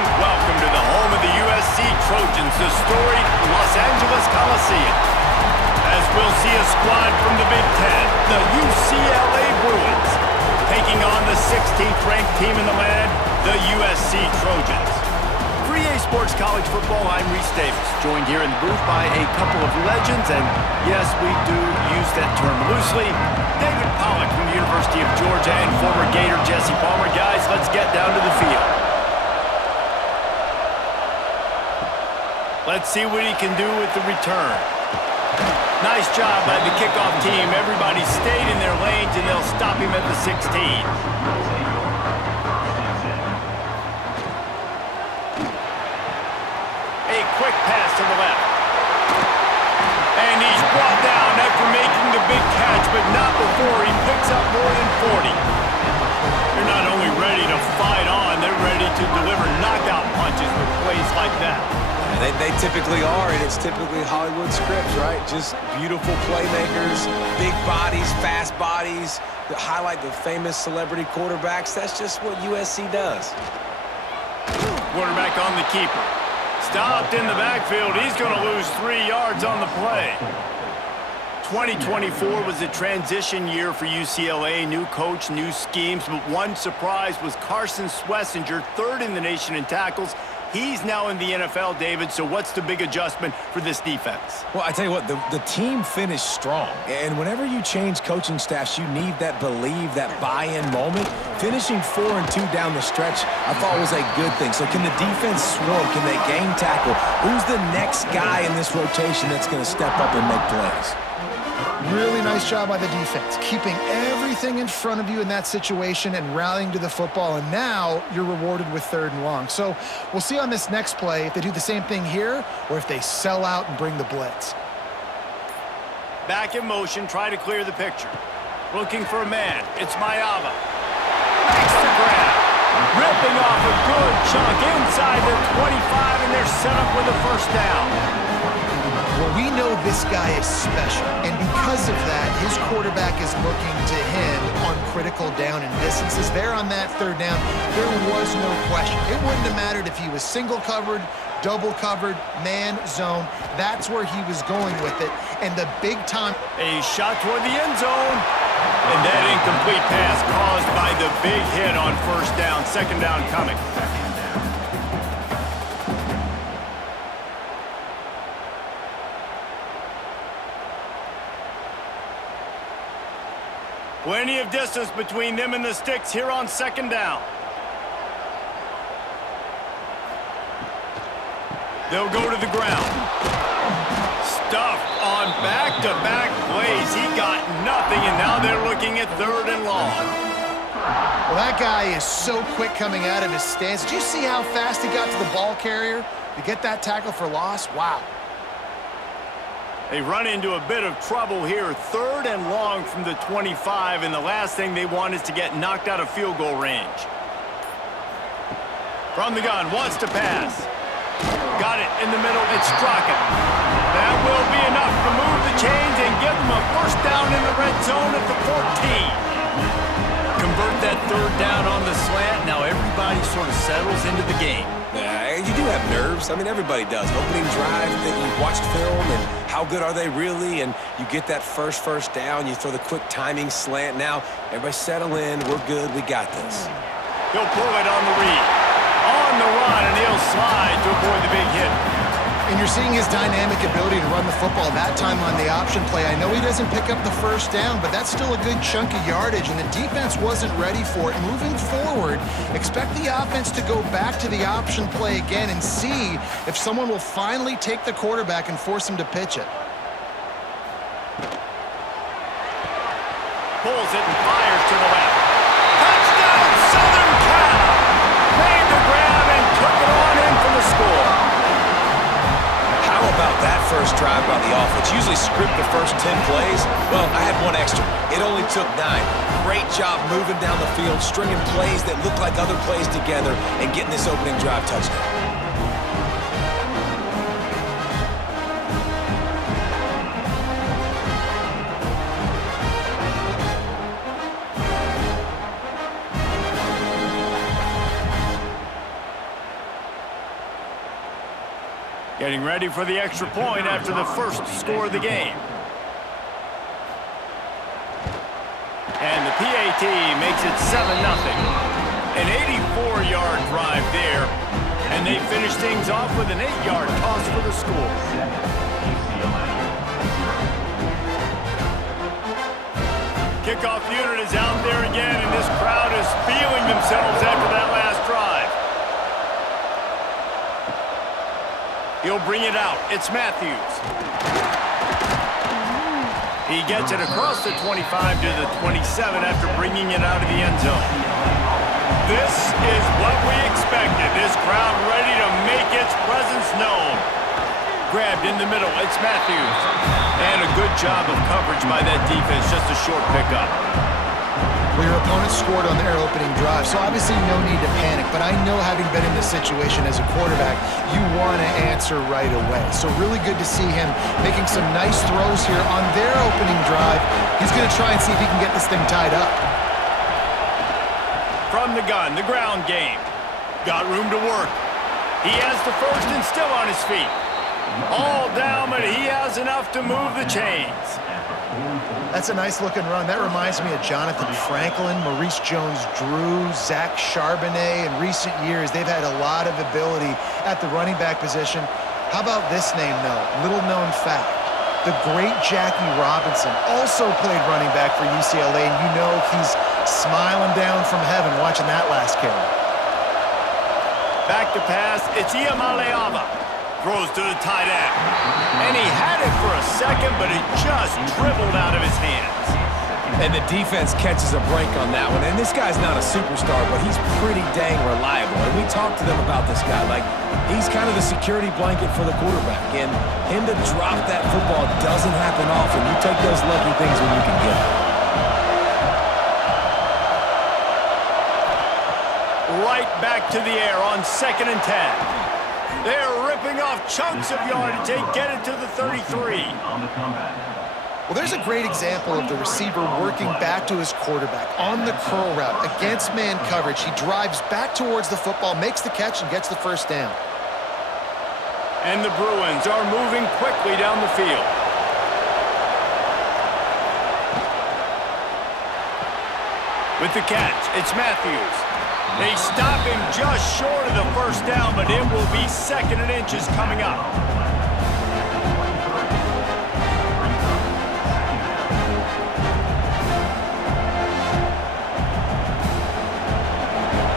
and welcome to the home of the USC Trojans, the storied Los Angeles Coliseum. As we'll see a squad from the Big Ten, the UCLA Bruins, taking on the 16th ranked team in the land, the USC Trojans. For EA Sports College Football, I'm Reese Davis, joined here in the booth by a couple of legends, and yes, we do use that term loosely. David Pollack from the University of Georgia and former Gator Jesse Palmer. Guys, let's get down to the field. Let's see what he can do with the return. Nice job by the kickoff team. Everybody stayed in their lanes, and they'll stop him at the 16. Quick pass to the left. And he's brought down after making the big catch, but not before he picks up more than 40. They're not only ready to fight on, they're ready to deliver knockout punches with plays like that. They typically are, and it's typically Hollywood scripts, right? Just beautiful playmakers, big bodies, fast bodies that highlight the famous celebrity quarterbacks. That's just what USC does. Quarterback on the keeper. Stopped in the backfield. He's going to lose 3 yards on the play. 2024 was a transition year for UCLA. New coach, new schemes, but one surprise was Carson Swessinger, third in the nation in tackles. He's now in the NFL, David, so what's the big adjustment for this defense? Well, I tell you what, the team finished strong. And whenever you change coaching staffs, you need that believe, that buy-in moment. Finishing 4-2 down the stretch, I thought was a good thing. So can the defense swarm? Can they game tackle? Who's the next guy in this rotation that's going to step up and make plays? Really nice job by the defense, keeping everything in front of you in that situation and rallying to the football, and now you're rewarded with 3rd and long. So we'll see on this next play if they do the same thing here or if they sell out and bring the blitz. Back in motion, try to clear the picture. Looking for a man. It's Mayava. Makes the grab. Ripping off a good chunk inside their 25, and they're set up with a first down. Well, we know this guy is special, and because of that, his quarterback is looking to him on critical down and distances. There on that 3rd down, there was no question. It wouldn't have mattered if he was single covered, double covered, man, zone. That's where he was going with it, and the big time. A shot toward the end zone, and that incomplete pass caused by the big hit on first down. 2nd down coming. Plenty of distance between them and the sticks here on 2nd down. They'll go to the ground. Stuffed on back-to-back plays. He got nothing, and now they're looking at 3rd and long. Well, that guy is so quick coming out of his stance. Did you see how fast he got to the ball carrier to get that tackle for loss? Wow. They run into a bit of trouble here. 3rd and long from the 25, and the last thing they want is to get knocked out of field goal range. From the gun, wants to pass. Got it in the middle. It's Straka. That will be enough to move the chains and give them a first down in the red zone at the 14. Convert that 3rd down on the slant. Now everybody sort of settles into the game. You do have nerves. I mean, everybody does. Opening drive, that you watched film, and how good are they really? And you get that first down. You throw the quick timing slant. Now, everybody settle in. We're good. We got this. He'll pull it on the read. On the run, and he'll slide to avoid the big hit. And you're seeing his dynamic ability to run the football that time on the option play. I know he doesn't pick up the first down, but that's still a good chunk of yardage, and the defense wasn't ready for it. Moving forward, expect the offense to go back to the option play again and see if someone will finally take the quarterback and force him to pitch it. Pulls it and fires to the left. Touchdown, Southern Cal! Made the grab and took it on in for the score. How about that first drive by the offense? Usually script the first 10 plays. Well, I had one extra. It only took 9. Great job moving down the field, stringing plays that look like other plays together, and getting this opening drive touchdown. Getting ready for the extra point after the first score of the game. And the PAT makes it 7-0. An 84-yard drive there. And they finish things off with an 8-yard toss for the score. Kickoff unit is out there again, and this crowd is feeling themselves after that last drive. He'll bring it out. It's Matthews. He gets it across the 25 to the 27 after bringing it out of the end zone. This is what we expected. This crowd ready to make its presence known. Grabbed in the middle. It's Matthews. And a good job of coverage by that defense. Just a short pickup. Well, your opponent scored on their opening drive, so obviously no need to panic. But I know, having been in this situation as a quarterback, you want to answer right away. So really good to see him making some nice throws here on their opening drive. He's going to try and see if he can get this thing tied up. From the gun, the ground game. Got room to work. He has the first and still on his feet. All down, but he has enough to move the chains. That's a nice-looking run. That reminds me of Jonathan Franklin, Maurice Jones-Drew, Zach Charbonnet. In recent years, they've had a lot of ability at the running back position. How about this name, though? Little-known fact. The great Jackie Robinson also played running back for UCLA, and you know he's smiling down from heaven watching that last carry. Back to pass, it's Iamaleava. Throws to the tight end. And he had it for a second, but it just dribbled out of his hands. And the defense catches a break on that one. And this guy's not a superstar, but he's pretty dang reliable. And we talked to them about this guy. Like, he's kind of the security blanket for the quarterback. And him to drop that football doesn't happen often. You take those lucky things when you can get them. Right back to the air on 2nd and 10. They're ripping off chunks of yardage. They get it to the 33. Well, there's a great example of the receiver working back to his quarterback on the curl route against man coverage. He drives back towards the football, makes the catch, and gets the first down. And the Bruins are moving quickly down the field. With the catch, it's Matthews. They stop him just short of the first down, but it will be 2nd and inches coming up.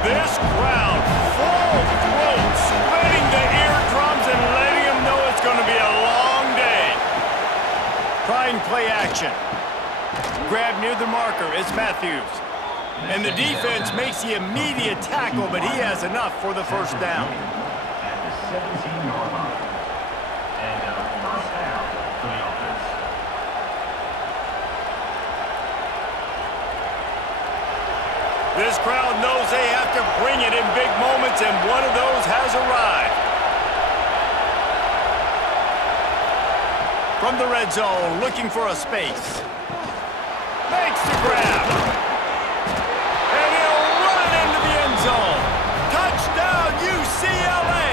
This crowd, full throat, splitting the eardrums and letting them know it's going to be a long day. Trying play action. Grab near the marker, it's Matthews. And the defense makes the immediate tackle, but he has enough for the first down. This crowd knows they have to bring it in big moments, and one of those has arrived. From the red zone, looking for a space. Makes the grab. Touchdown, UCLA!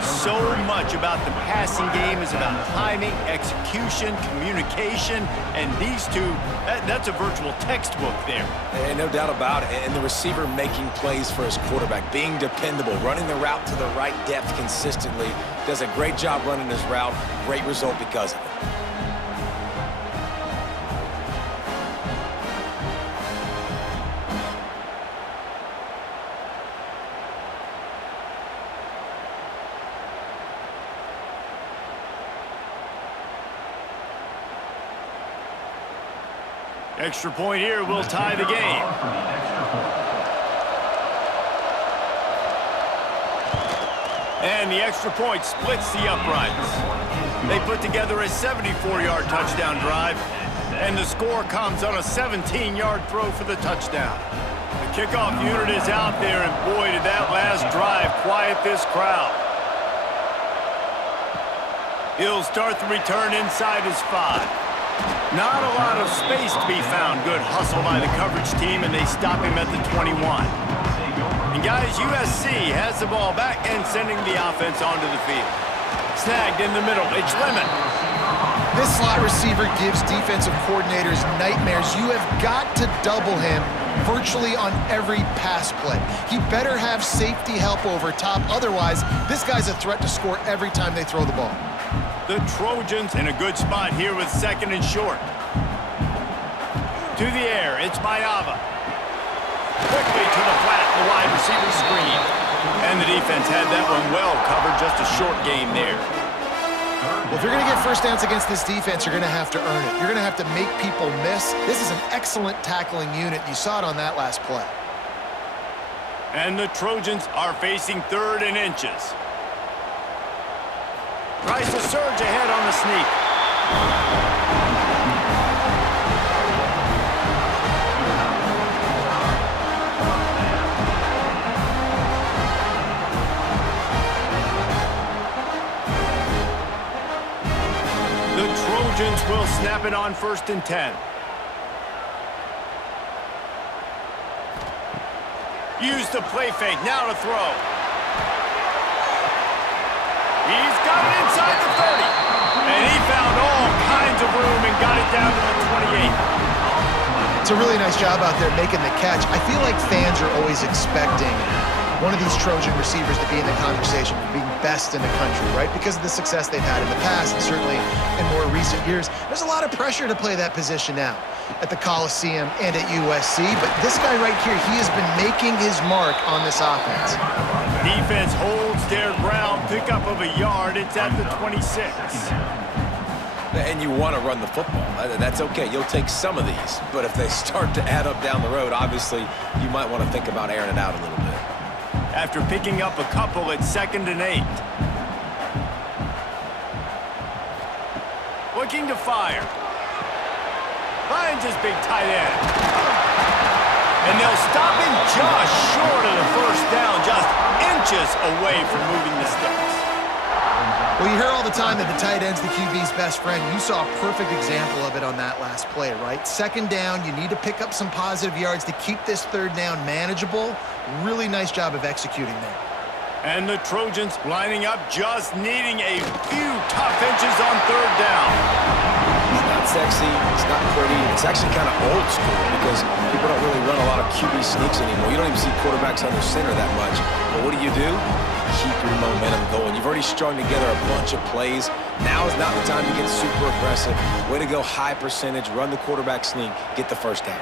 So much about the passing game is about timing, execution, communication, and these two, that's a virtual textbook there. And no doubt about it. And the receiver making plays for his quarterback, being dependable, running the route to the right depth consistently. Does a great job running his route. Great result because of it. Extra point here will tie the game. And the extra point splits the uprights. They put together a 74-yard touchdown drive, and the score comes on a 17-yard throw for the touchdown. The kickoff unit is out there, and boy, did that last drive quiet this crowd. He'll start the return inside his 5. Not a lot of space to be found. Good hustle by the coverage team, and they stop him at the 21. And And guys, USC has the ball back and sending the offense onto the field. Snagged in the middle, it's Lemon. This slot receiver gives defensive coordinators nightmares. You have got to double him virtually on every pass play. He better have safety help over top. Otherwise, this guy's a threat to score every time they throw the ball. The Trojans in a good spot here with 2nd and short. To the air, it's Mayava. Quickly to the flat, the wide receiver screen. And the defense had that one well covered, just a short game there. Well, if you're going to get first downs against this defense, you're going to have to earn it. You're going to have to make people miss. This is an excellent tackling unit. You saw it on that last play. And the Trojans are facing 3rd and inches. Tries to surge ahead on the sneak. The Trojans will snap it on 1st and 10. Use the play fake, now to throw. He's got it inside the 30. And he found all kinds of room and got it down to the 28. It's a really nice job out there making the catch. I feel like fans are always expecting one of these Trojan receivers to be in the conversation for being best in the country, right? Because of the success they've had in the past and certainly in more recent years. There's a lot of pressure to play that position now at the Coliseum and at USC, but this guy right here, he has been making his mark on this offense. Defense holds their ground, pickup of a yard. It's at the 26. And you want to run the football. That's okay. You'll take some of these. But if they start to add up down the road, obviously, you might want to think about airing it out a little bit. After picking up a couple at 2nd and 8. Looking to fire. Finds his big tight end. And they'll stop him just short of the 1st down, just inches away from moving the sticks. Well, you hear all the time that the tight end's the QB's best friend. You saw a perfect example of it on that last play, right? 2nd down, you need to pick up some positive yards to keep this 3rd down manageable. Really nice job of executing there. And the Trojans lining up, just needing a few tough inches on 3rd down. It's not sexy, it's not pretty, it's actually kind of old school because people don't really run a lot of QB sneaks anymore. You don't even see quarterbacks under center that much. But what do? Keep your momentum going. You've already strung together a bunch of plays. Now is not the time to get super aggressive. Way to go, high percentage, run the quarterback sneak, get the 1st down.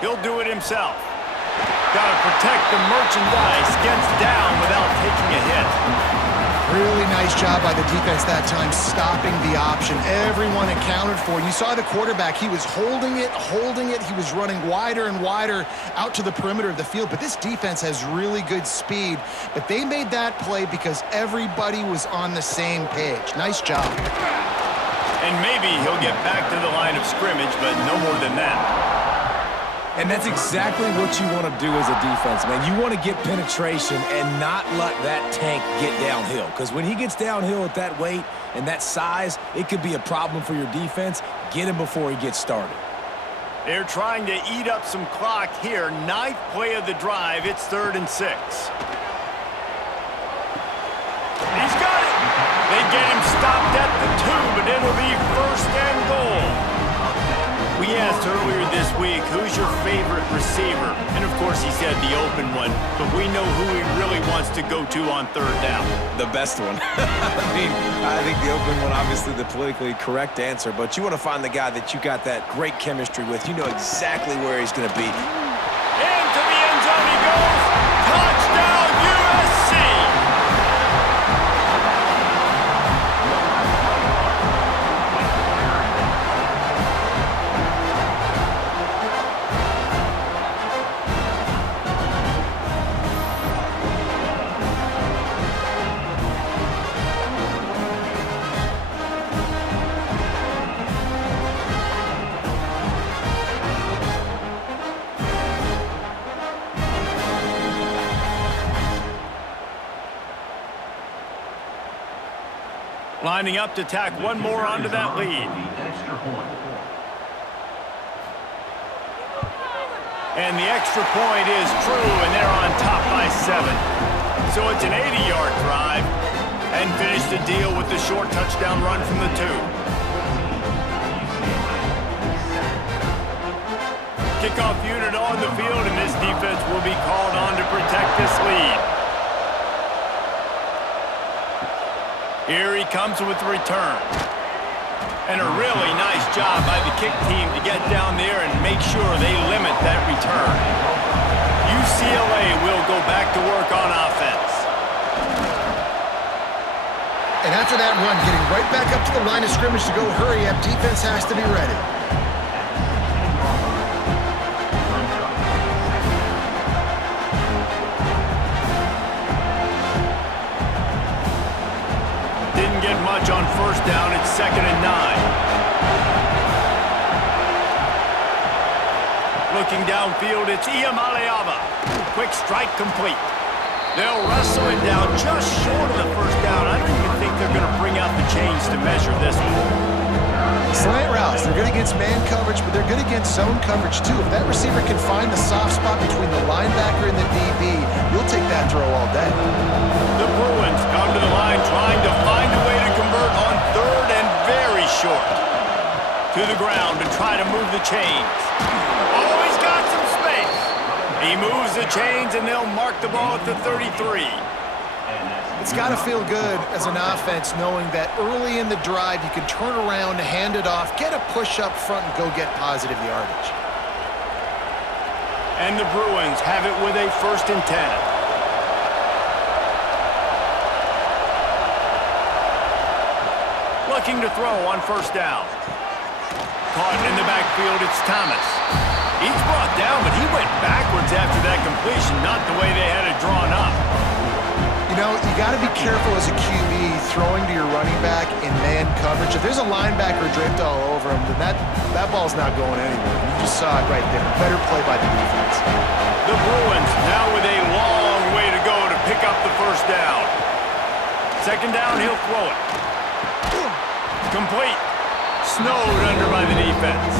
He'll do it himself. Got to protect the merchandise. Gets down without taking a hit. Really nice job by the defense that time, stopping the option. Everyone accounted for. You saw the quarterback. He was holding it. He was running wider and wider out to the perimeter of the field. But this defense has really good speed. But they made that play because everybody was on the same page. Nice job. And maybe he'll get back to the line of scrimmage, but no more than that. And that's exactly what you want to do as a defense, man. You want to get penetration and not let that tank get downhill. Because when he gets downhill at that weight and that size, it could be a problem for your defense. Get him before he gets started. They're trying to eat up some clock here. 9th play of the drive. It's 3rd and 6. He's got it. They get him stopped at the 2, but it'll be 1st and goal. We asked earlier this week, who's your favorite receiver? And, of course, he said the open one, but we know who he really wants to go to on 3rd down. The best one. I think the open one, obviously the politically correct answer, but you want to find the guy that you got that great chemistry with. You know exactly where he's going to be. Into the end zone he goes. Touchdown, USC! Lining up to tack one more onto that lead. And the extra point is true, and they're on top by 7. So it's an 80-yard drive, and finish the deal with the short touchdown run from the 2. Kickoff unit on the field, and this defense will be called on to protect this lead. Here he comes with the return. And a really nice job by the kick team to get down there and make sure they limit that return. UCLA will go back to work on offense. And after that run, getting right back up to the line of scrimmage to go hurry up, defense has to be ready. Didn't get much on first down. It's 2nd and 9. Looking downfield, it's Iamaleava. Quick strike complete. They'll wrestle it down just short of the first down. I don't even think they're going to bring out the chains to measure this one. Slant routes, they're good against man coverage, but they're good against zone coverage too. If that receiver can find the soft spot between the linebacker and the DB, you'll take that throw all day. The Bruins come to the line trying to find a way to convert on 3rd and very short. To the ground to try to move the chains. Oh, he's got some space. He moves the chains, and they'll mark the ball at the 33. It's got to feel good as an offense knowing that early in the drive you can turn around, hand it off, get a push up front, and go get positive yardage. And the Bruins have it with a 1st and 10. Looking to throw on first down. Caught in the backfield, it's Thomas. He's brought down, but he went backwards after that completion, not the way they had it drawn up. You know, you got to be careful as a QB throwing to your running back in man coverage. If there's a linebacker draped all over him, then that ball's not going anywhere. You just saw it right there. Better play by the defense. The Bruins now with a long way to go to pick up the first down. 2nd down, he'll throw it. Complete. Snowed under by the defense.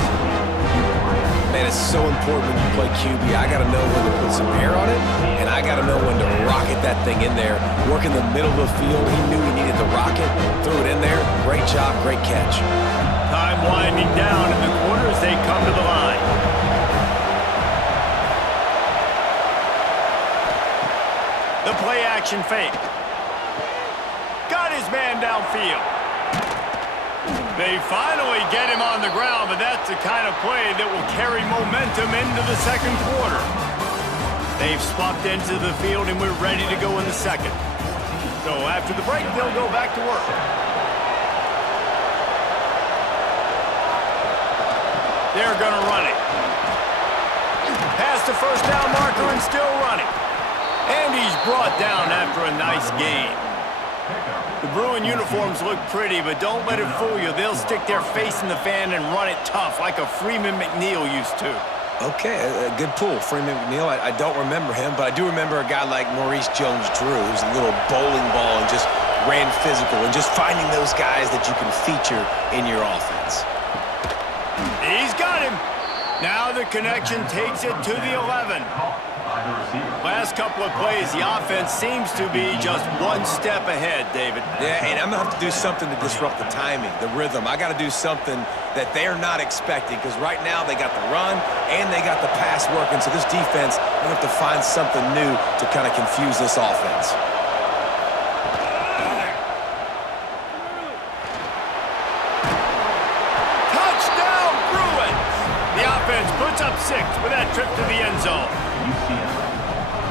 Man, it's so important when you play QB. I got to know when to put some air on it, and I got to know when to rocket that thing in there. Work in the middle of the field. He knew he needed the rocket. Threw it in there. Great job, great catch. Time winding down in the quarter as they come to the line. The play action fake. Got his man downfield. They finally get him on the ground, but that's the kind of play that will carry momentum into the 2nd quarter. They've swapped into the field, and we're ready to go in the 2nd. So after the break, they'll go back to work. They're going to run it. Past the first down marker and still running. And he's brought down after a nice gain. The Bruin uniforms look pretty, but don't let it fool you. They'll stick their face in the fan and run it tough like a Freeman McNeil used to. Okay, a good pull. Freeman McNeil, I don't remember him, but I do remember a guy like Maurice Jones-Drew, who's a little bowling ball and just ran physical, and just finding those guys that you can feature in your offense. He's got him. Now the connection takes it to the 11. Last couple of plays, the offense seems to be just one step ahead, David. Yeah, and I'm going to have to do something to disrupt the timing, the rhythm. I got to do something that they're not expecting, because right now they got the run and they got the pass working. So this defense, they have to find something new to kind of confuse this offense. Touchdown, Bruins! The offense puts up 6 with that trip to the end zone.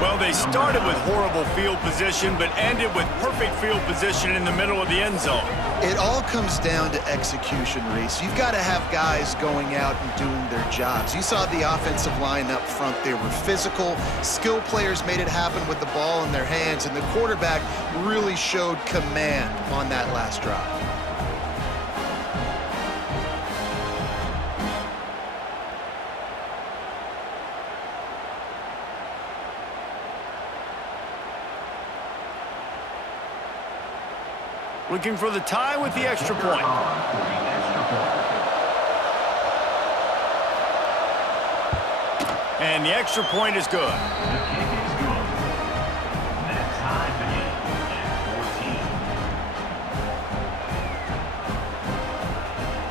Well, they started with horrible field position, but ended with perfect field position in the middle of the end zone. It all comes down to execution, Reese. You've got to have guys going out and doing their jobs. You saw the offensive line up front. They were physical. Skill players made it happen with the ball in their hands, and the quarterback really showed command on that last drive. Looking for the tie with the extra point. And the extra point is good.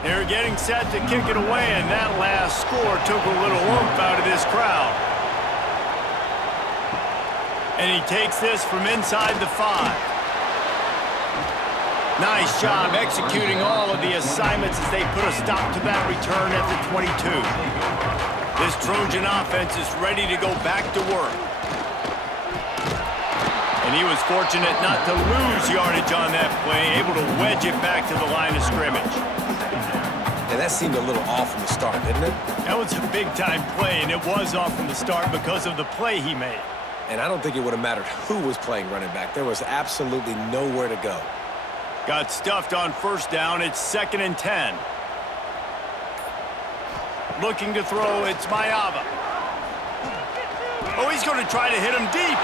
They're getting set to kick it away, and that last score took a little oomph out of this crowd. And he takes this from inside the 5. Nice job executing all of the assignments as they put a stop to that return at the 22. This Trojan offense is ready to go back to work. And he was fortunate not to lose yardage on that play, able to wedge it back to the line of scrimmage. And that seemed a little off from the start, didn't it? That was a big-time play, and it was off from the start because of the play he made. And I don't think it would have mattered who was playing running back. There was absolutely nowhere to go. Got stuffed on first down. It's 2nd and 10. Looking to throw, it's Mayava. Oh, he's going to try to hit him deep.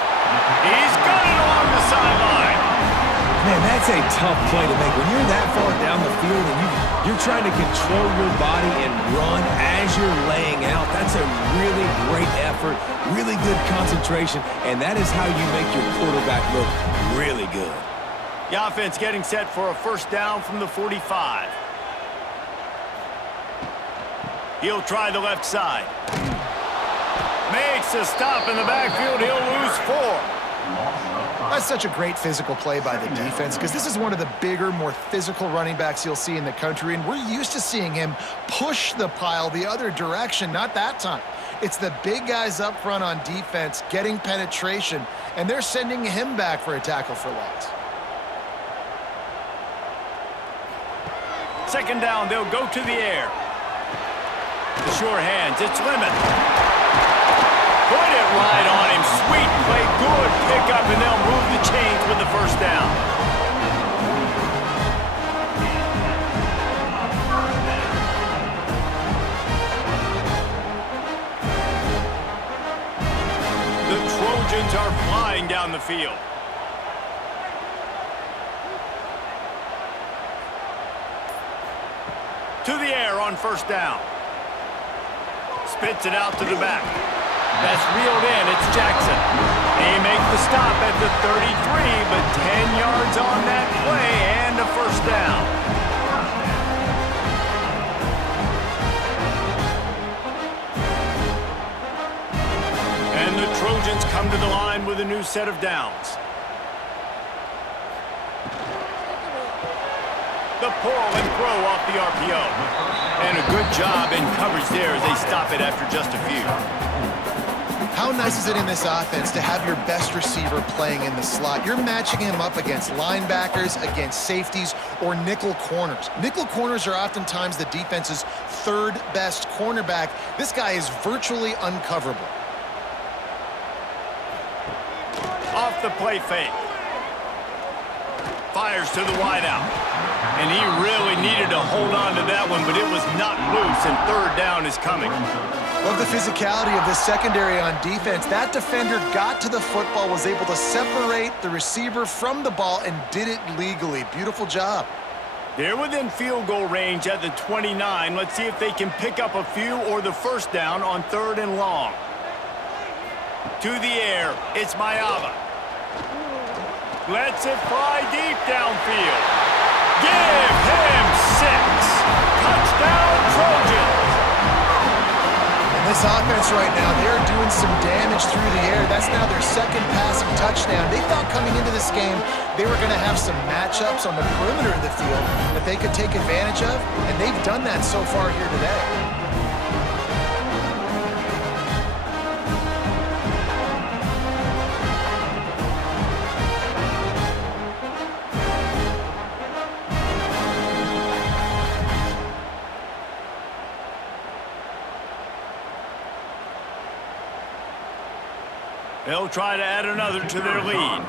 He's got it along the sideline. Man, that's a tough play to make. When you're that far down the field and you're trying to control your body and run as you're laying out, that's a really great effort, really good concentration, and that is how you make your quarterback look really good. The offense getting set for a first down from the 45. He'll try the left side. Makes a stop in the backfield. He'll lose 4. That's such a great physical play by the defense because this is one of the bigger, more physical running backs you'll see in the country, and we're used to seeing him push the pile the other direction. Not that time. It's the big guys up front on defense getting penetration, and they're sending him back for a tackle for loss. 2nd down, they'll go to the air. The sure hands, it's Lemon. Put it right on him. Sweet play, good pickup, and they'll move the chains with the first down. The Trojans are flying down the field. To the air on first down. Spits it out to the back. That's reeled in. It's Jackson. They make the stop at the 33, but 10 yards on that play and a first down. And the Trojans come to the line with a new set of downs. The pull and throw off the RPO. And a good job in coverage there as they stop it after just a few. How nice is it in this offense to have your best receiver playing in the slot? You're matching him up against linebackers, against safeties, or nickel corners. Nickel corners are oftentimes the defense's 3rd best cornerback. This guy is virtually uncoverable. Off the play fake. Fires to the wideout. And he really needed to hold on to that one, but it was not loose, and 3rd down is coming. Love the physicality of this secondary on defense. That defender got to the football, was able to separate the receiver from the ball, and did it legally. Beautiful job. They're within field goal range at the 29. Let's see if they can pick up a few or the first down on 3rd and long. To the air, it's Mayava. Lets it fly deep downfield. Give him 6. Touchdown, Trojans. And this offense right now, they're doing some damage through the air. That's now their 2nd passing touchdown. They thought coming into this game they were going to have some matchups on the perimeter of the field that they could take advantage of, and they've done that so far here today. They'll try to add another to their lead.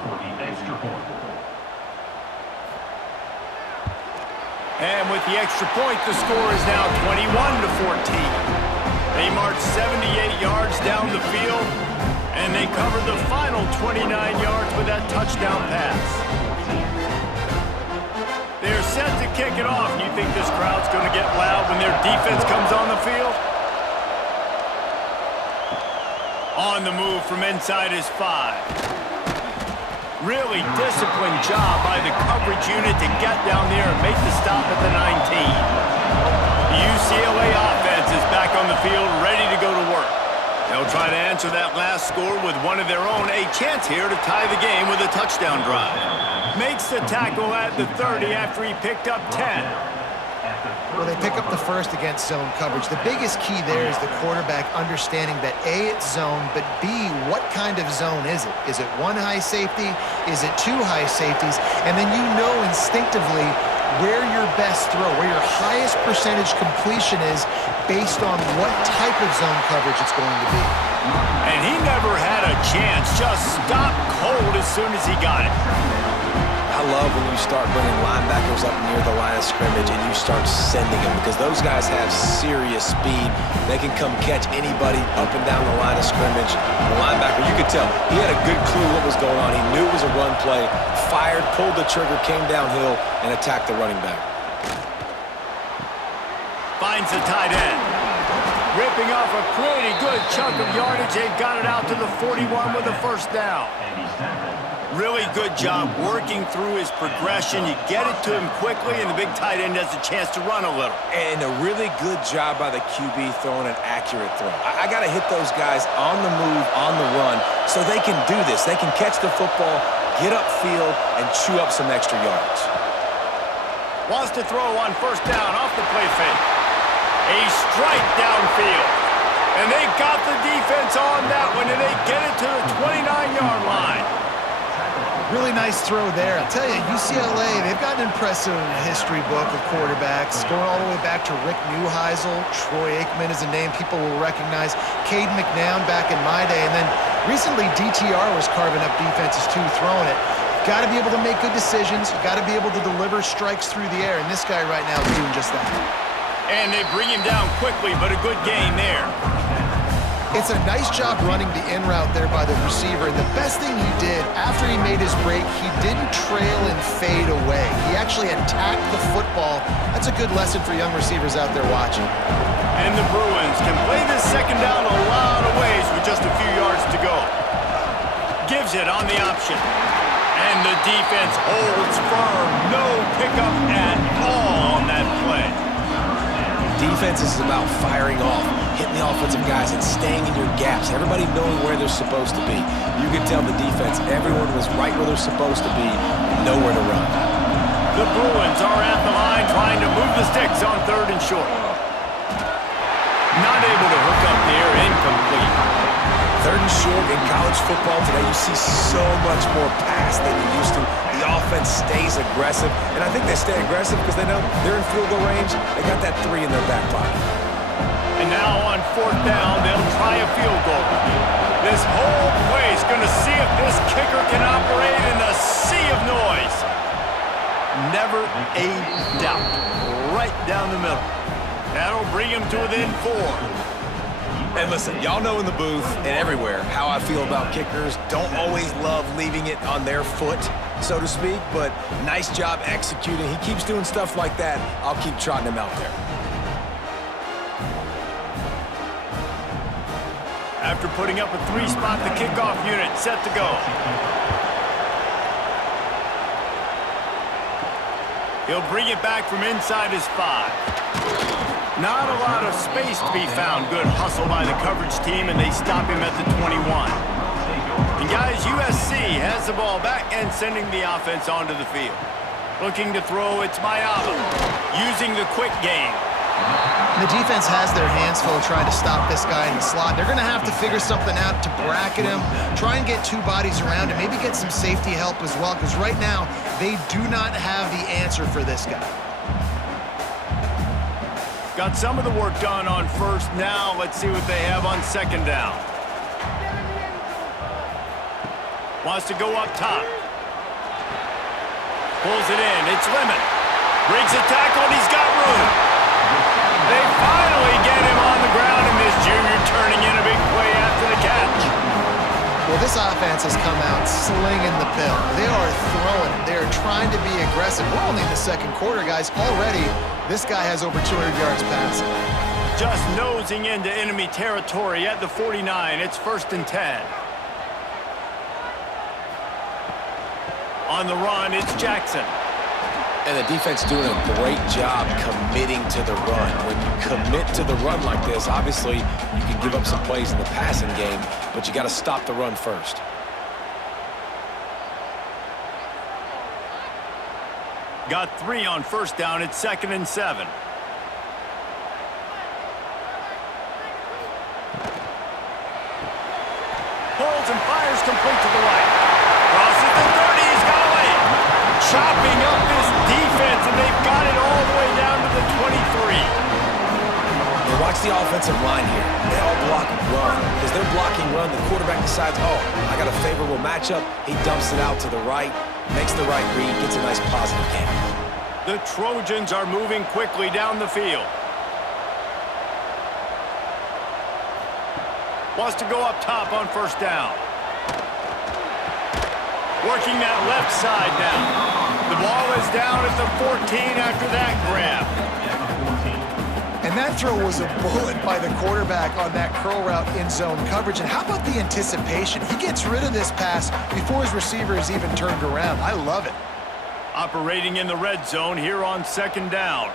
And with the extra point, the score is now 21-14. They march 78 yards down the field, and they cover the final 29 yards with that touchdown pass. They're set to kick it off. You think this crowd's going to get loud when their defense comes on the field? On the move from inside his 5. Really disciplined job by the coverage unit to get down there and make the stop at the 19. The UCLA offense is back on the field, ready to go to work. They'll try to answer that last score with one of their own. A chance here to tie the game with a touchdown drive. Makes the tackle at the 30 after he picked up 10. Well, they pick up the first against zone coverage. The biggest key there is the quarterback understanding that A, it's zone, but B, what kind of zone is it? Is it one high safety? Is it two high safeties? And then you know instinctively where your best throw, where your highest percentage completion is based on what type of zone coverage it's going to be. And he never had a chance, just stopped cold as soon as he got it. I love when you start bringing linebackers up near the line of scrimmage and you start sending them because those guys have serious speed. They can come catch anybody up and down the line of scrimmage. The linebacker, you could tell, he had a good clue what was going on. He knew it was a run play, fired, pulled the trigger, came downhill, and attacked the running back. Finds the tight end. Ripping off a pretty good chunk of yardage. They've got it out to the 41 with a first down. Really good job working through his progression. You get it to him quickly, and the big tight end has a chance to run a little. And a really good job by the QB throwing an accurate throw. I got to hit those guys on the move, on the run, so they can do this. They can catch the football, get upfield, and chew up some extra yards. Wants to throw on first down off the play fake. A strike downfield. And they got the defense on that one, and they get it to the 29-yard line. Really nice throw there. I'll tell you, UCLA, they've got an impressive history book of quarterbacks, going all the way back to Rick Neuheisel. Troy Aikman is a name people will recognize. Cade McNown back in my day. And then recently, DTR was carving up defenses too, throwing it. Got to be able to make good decisions. Got to be able to deliver strikes through the air. And this guy right now is doing just that. And they bring him down quickly, but a good gain there. It's a nice job running the in route there by the receiver. And the best thing he did after he made his break, he didn't trail and fade away. He actually attacked the football. That's a good lesson for young receivers out there watching. And the Bruins can play this second down a lot of ways with just a few yards to go. Gives it on the option. And the defense holds firm. No pickup at all on that play. Defense is about firing off, hitting the offensive guys, and staying in your gaps. Everybody knowing where they're supposed to be. You can tell the defense, everyone was right where they're supposed to be, nowhere to run. The Bruins are at the line trying to move the sticks on third and short. Not able to hook up there, incomplete. Third and short in college football today, you see so much more pass than you used to. The offense stays aggressive, and I think they stay aggressive because they know they're in field goal range. They got that 3 in their back pocket. And now on fourth down, they'll try a field goal. This whole play is going to see if this kicker can operate in the sea of noise. Never a doubt. Right down the middle. That'll bring him to within 4. And listen, y'all know in the booth and everywhere how I feel about kickers. Don't always love leaving it on their foot, so to speak, but nice job executing. He keeps doing stuff like that. I'll keep trotting him out there. After putting up a 3-spot, the kickoff unit set to go. He'll bring it back from inside his 5. Not a lot of space to be found. Good hustle by the coverage team, and they stop him at the 21. And guys, USC has the ball back and sending the offense onto the field. Looking to throw, it's Mayala. Using the quick game. The defense has their hands full trying to stop this guy in the slot. They're going to have to figure something out to bracket him, try and get 2 bodies around him, maybe get some safety help as well, because right now they do not have the answer for this guy. Got some of the work done on first. Now let's see what they have on second down. Wants to go up top. Pulls it in. It's Lemon. Breaks a tackle, and he's got room. They finally get him on the ground, and this junior turning in a big play after the catch. Well, this offense has come out slinging the pill. They are throwing it. They are trying to be aggressive. We're only in the second quarter, guys. Already, this guy has over 200 yards passing. just nosing into enemy territory at the 49. It's 1st and 10. On the run, it's Jackson. And the defense doing a great job committing to the run. When you commit to the run like this, obviously you can give up some plays in the passing game, but you got to stop the run first. Got 3 on 1st down. It's 2nd and 7. Pulls and fires complete to the right. Crosses the 30. He's got away. Chopping up this defense, and they've got it all the way down to the 23. Now watch the offensive line here. They all block run. Because they're blocking run, the quarterback decides, oh, I got a favorable matchup. He dumps it out to the right, makes the right read, gets a nice positive game. The Trojans are moving quickly down the field. Wants to go up top on 1st down. Working that left side now. The ball is down at the 14 after that grab. And that throw was a bullet by the quarterback on that curl route in zone coverage. And how about the anticipation? He gets rid of this pass before his receiver is even turned around. I love it. Operating in the red zone here on 2nd down.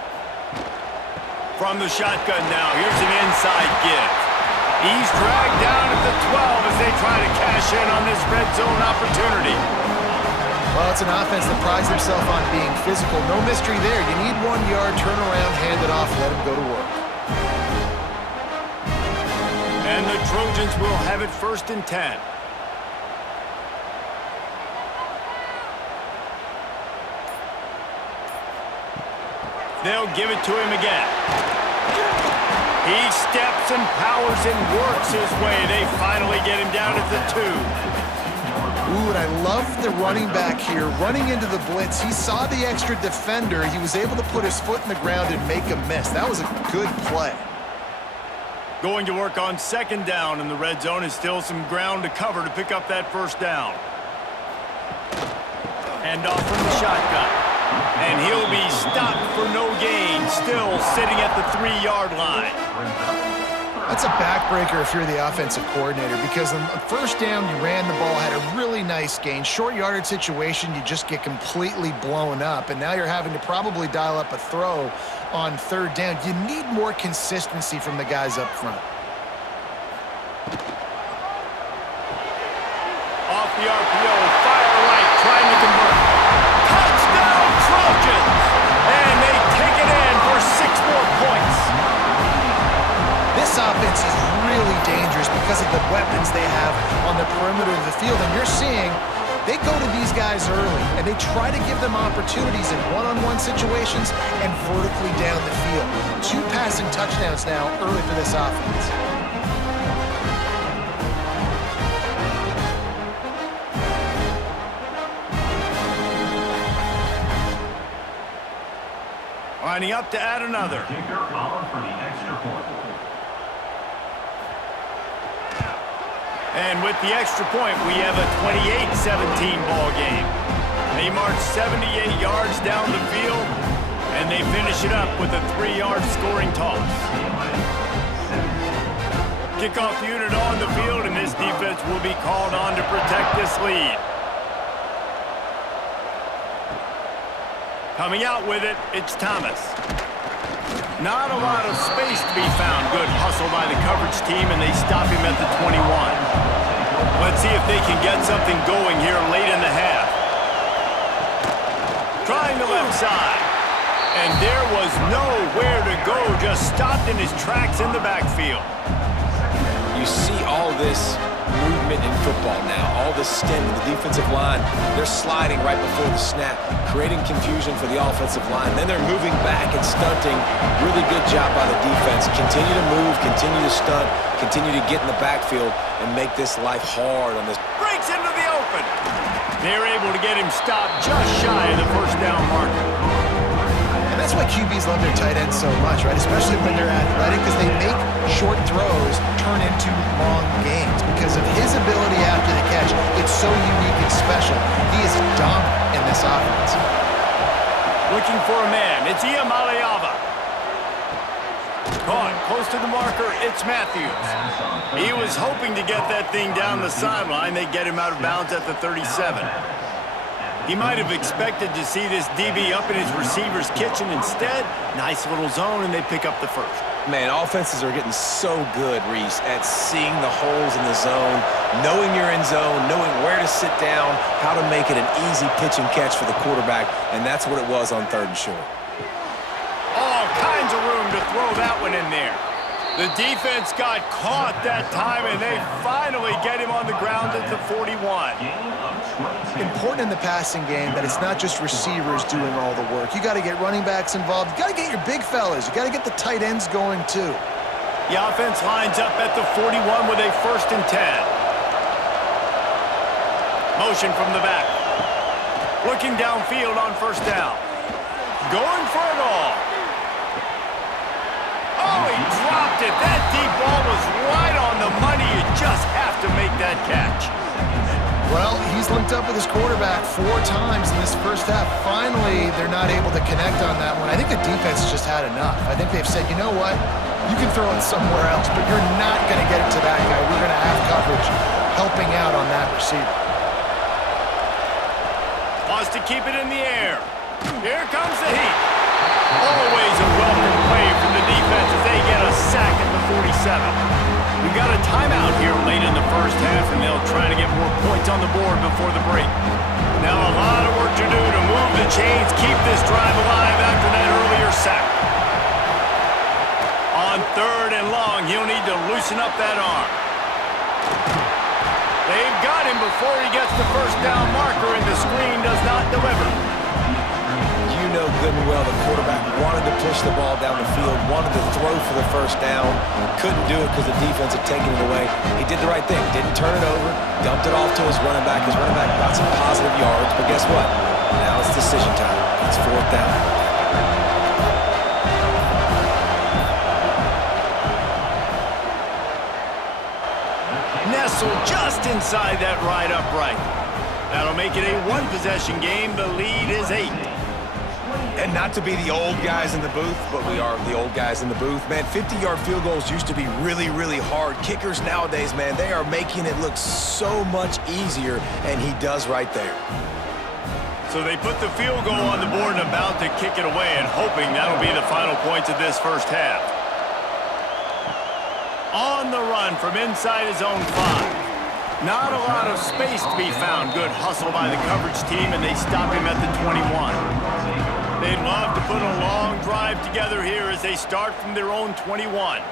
From the shotgun now, here's an inside give. He's dragged down at the 12 as they try to cash in on this red zone opportunity. Well, it's an offense that prides themselves on being physical. No mystery there. You need 1 yard, turn around, hand it off, let him go to work. And the Trojans will have it 1st and 10. They'll give it to him again. He steps and powers and works his way. They finally get him down at the 2. Ooh, and I love the running back here. Running into the blitz, he saw the extra defender. He was able to put his foot in the ground and make a miss. That was a good play. Going to work on 2nd down in the red zone. Is still some ground to cover to pick up that 1st down. Hand off from the shotgun. And he'll be stopped for no gain, still sitting at the 3-yard line. That's a backbreaker if you're the offensive coordinator, because on 1st down, you ran the ball, had a really nice gain. Short yardage situation, you just get completely blown up, and now you're having to probably dial up a throw on 3rd down. You need more consistency from the guys up front. Off the RPO, fire right, trying to convert. Touchdown Trojans! And they take it in for 6 more points. This offense is really dangerous because of the weapons they have on the perimeter of the field. And you're seeing they go to these guys early, and they try to give them opportunities in one-on-one situations and vertically down the field. 2 passing touchdowns now early for this offense. Lining up to add another. And with the extra point, we have a 28-17 ball game. They march 78 yards down the field, and they finish it up with a 3-yard scoring toss. Kickoff unit on the field, and this defense will be called on to protect this lead. Coming out with it, it's Thomas. Not a lot of space to be found. Good hustle by the coverage team, and they stop him at the 21. Let's see if they can get something going here late in the half. Trying the left side. And there was nowhere to go, just stopped in his tracks in the backfield. You see all this movement in football now, all this stemming, the defensive line, they're sliding right before the snap, creating confusion for the offensive line. Then they're moving back and stunting. Really good job by the defense. Continue to move, continue to stunt, continue to get in the backfield and make this life hard on this. Breaks into the open. They're able to get him stopped just shy of the 1st down marker. And that's why QBs love their tight ends so much, right? Especially when they're athletic, because they make short throws turn into long gains. Because of his ability after the catch, it's so unique and special. He is dominant in this offense. Looking for a man. It's Iamaleava. Caught close to the marker, it's Matthews. He was hoping to get that thing down the sideline. They get him out of bounds at the 37. He might have expected to see this DB up in his receiver's kitchen. Instead, nice little zone, and they pick up the first. Man, offenses are getting so good, Reese, at seeing the holes in the zone, knowing you're in zone, knowing where to sit down, how to make it an easy pitch and catch for the quarterback, and that's what it was on 3rd and short. All kinds of room to throw that one in there. The defense got caught that time, and they finally get him on the ground at the 41. Important in the passing game that it's not just receivers doing all the work. You got to get running backs involved. You got to get your big fellas. You got to get the tight ends going too. The offense lines up at the 41 with a 1st and 10. Motion from the back. Looking downfield on 1st down. Going for it all. Oh, he dropped it. That deep ball was right on the money. You just have to make that catch. Well, he's linked up with his quarterback 4 times in this first half. Finally, they're not able to connect on that one. I think the defense just had enough. I think they've said, you know what? You can throw it somewhere else, but you're not going to get it to that guy. We're going to have coverage helping out on that receiver. Wants to keep it in the air. Here comes the heat. Always a welcome play from the defense as they get a sack at the 47. We got a timeout here late in the first half, and they'll try to get more points on the board before the break. Now a lot of work to do to move the chains, keep this drive alive after that earlier sack. On 3rd and long, he'll need to loosen up that arm. They've got him before he gets the 1st down marker, and the screen does not deliver. You know good and well the quarterback wanted to push the ball down the field, wanted to throw for the 1st down, couldn't do it because the defense had taken it away. He did the right thing, didn't turn it over, dumped it off to his running back. His running back got some positive yards, but guess what? Now it's decision time. It's 4th down. Nestled just inside that right upright. That'll make it a 1-possession game. The lead is 8. And not to be the old guys in the booth, but we are the old guys in the booth. Man, 50-yard field goals used to be really, really hard. Kickers nowadays, man, they are making it look so much easier, and he does right there. So they put the field goal on the board and about to kick it away, and hoping that'll be the final points of this first half. On the run from inside his own 5. Not a lot of space to be found. Good hustle by the coverage team, and they stop him at the 21. They'd love to put a long drive together here as they start from their own 21.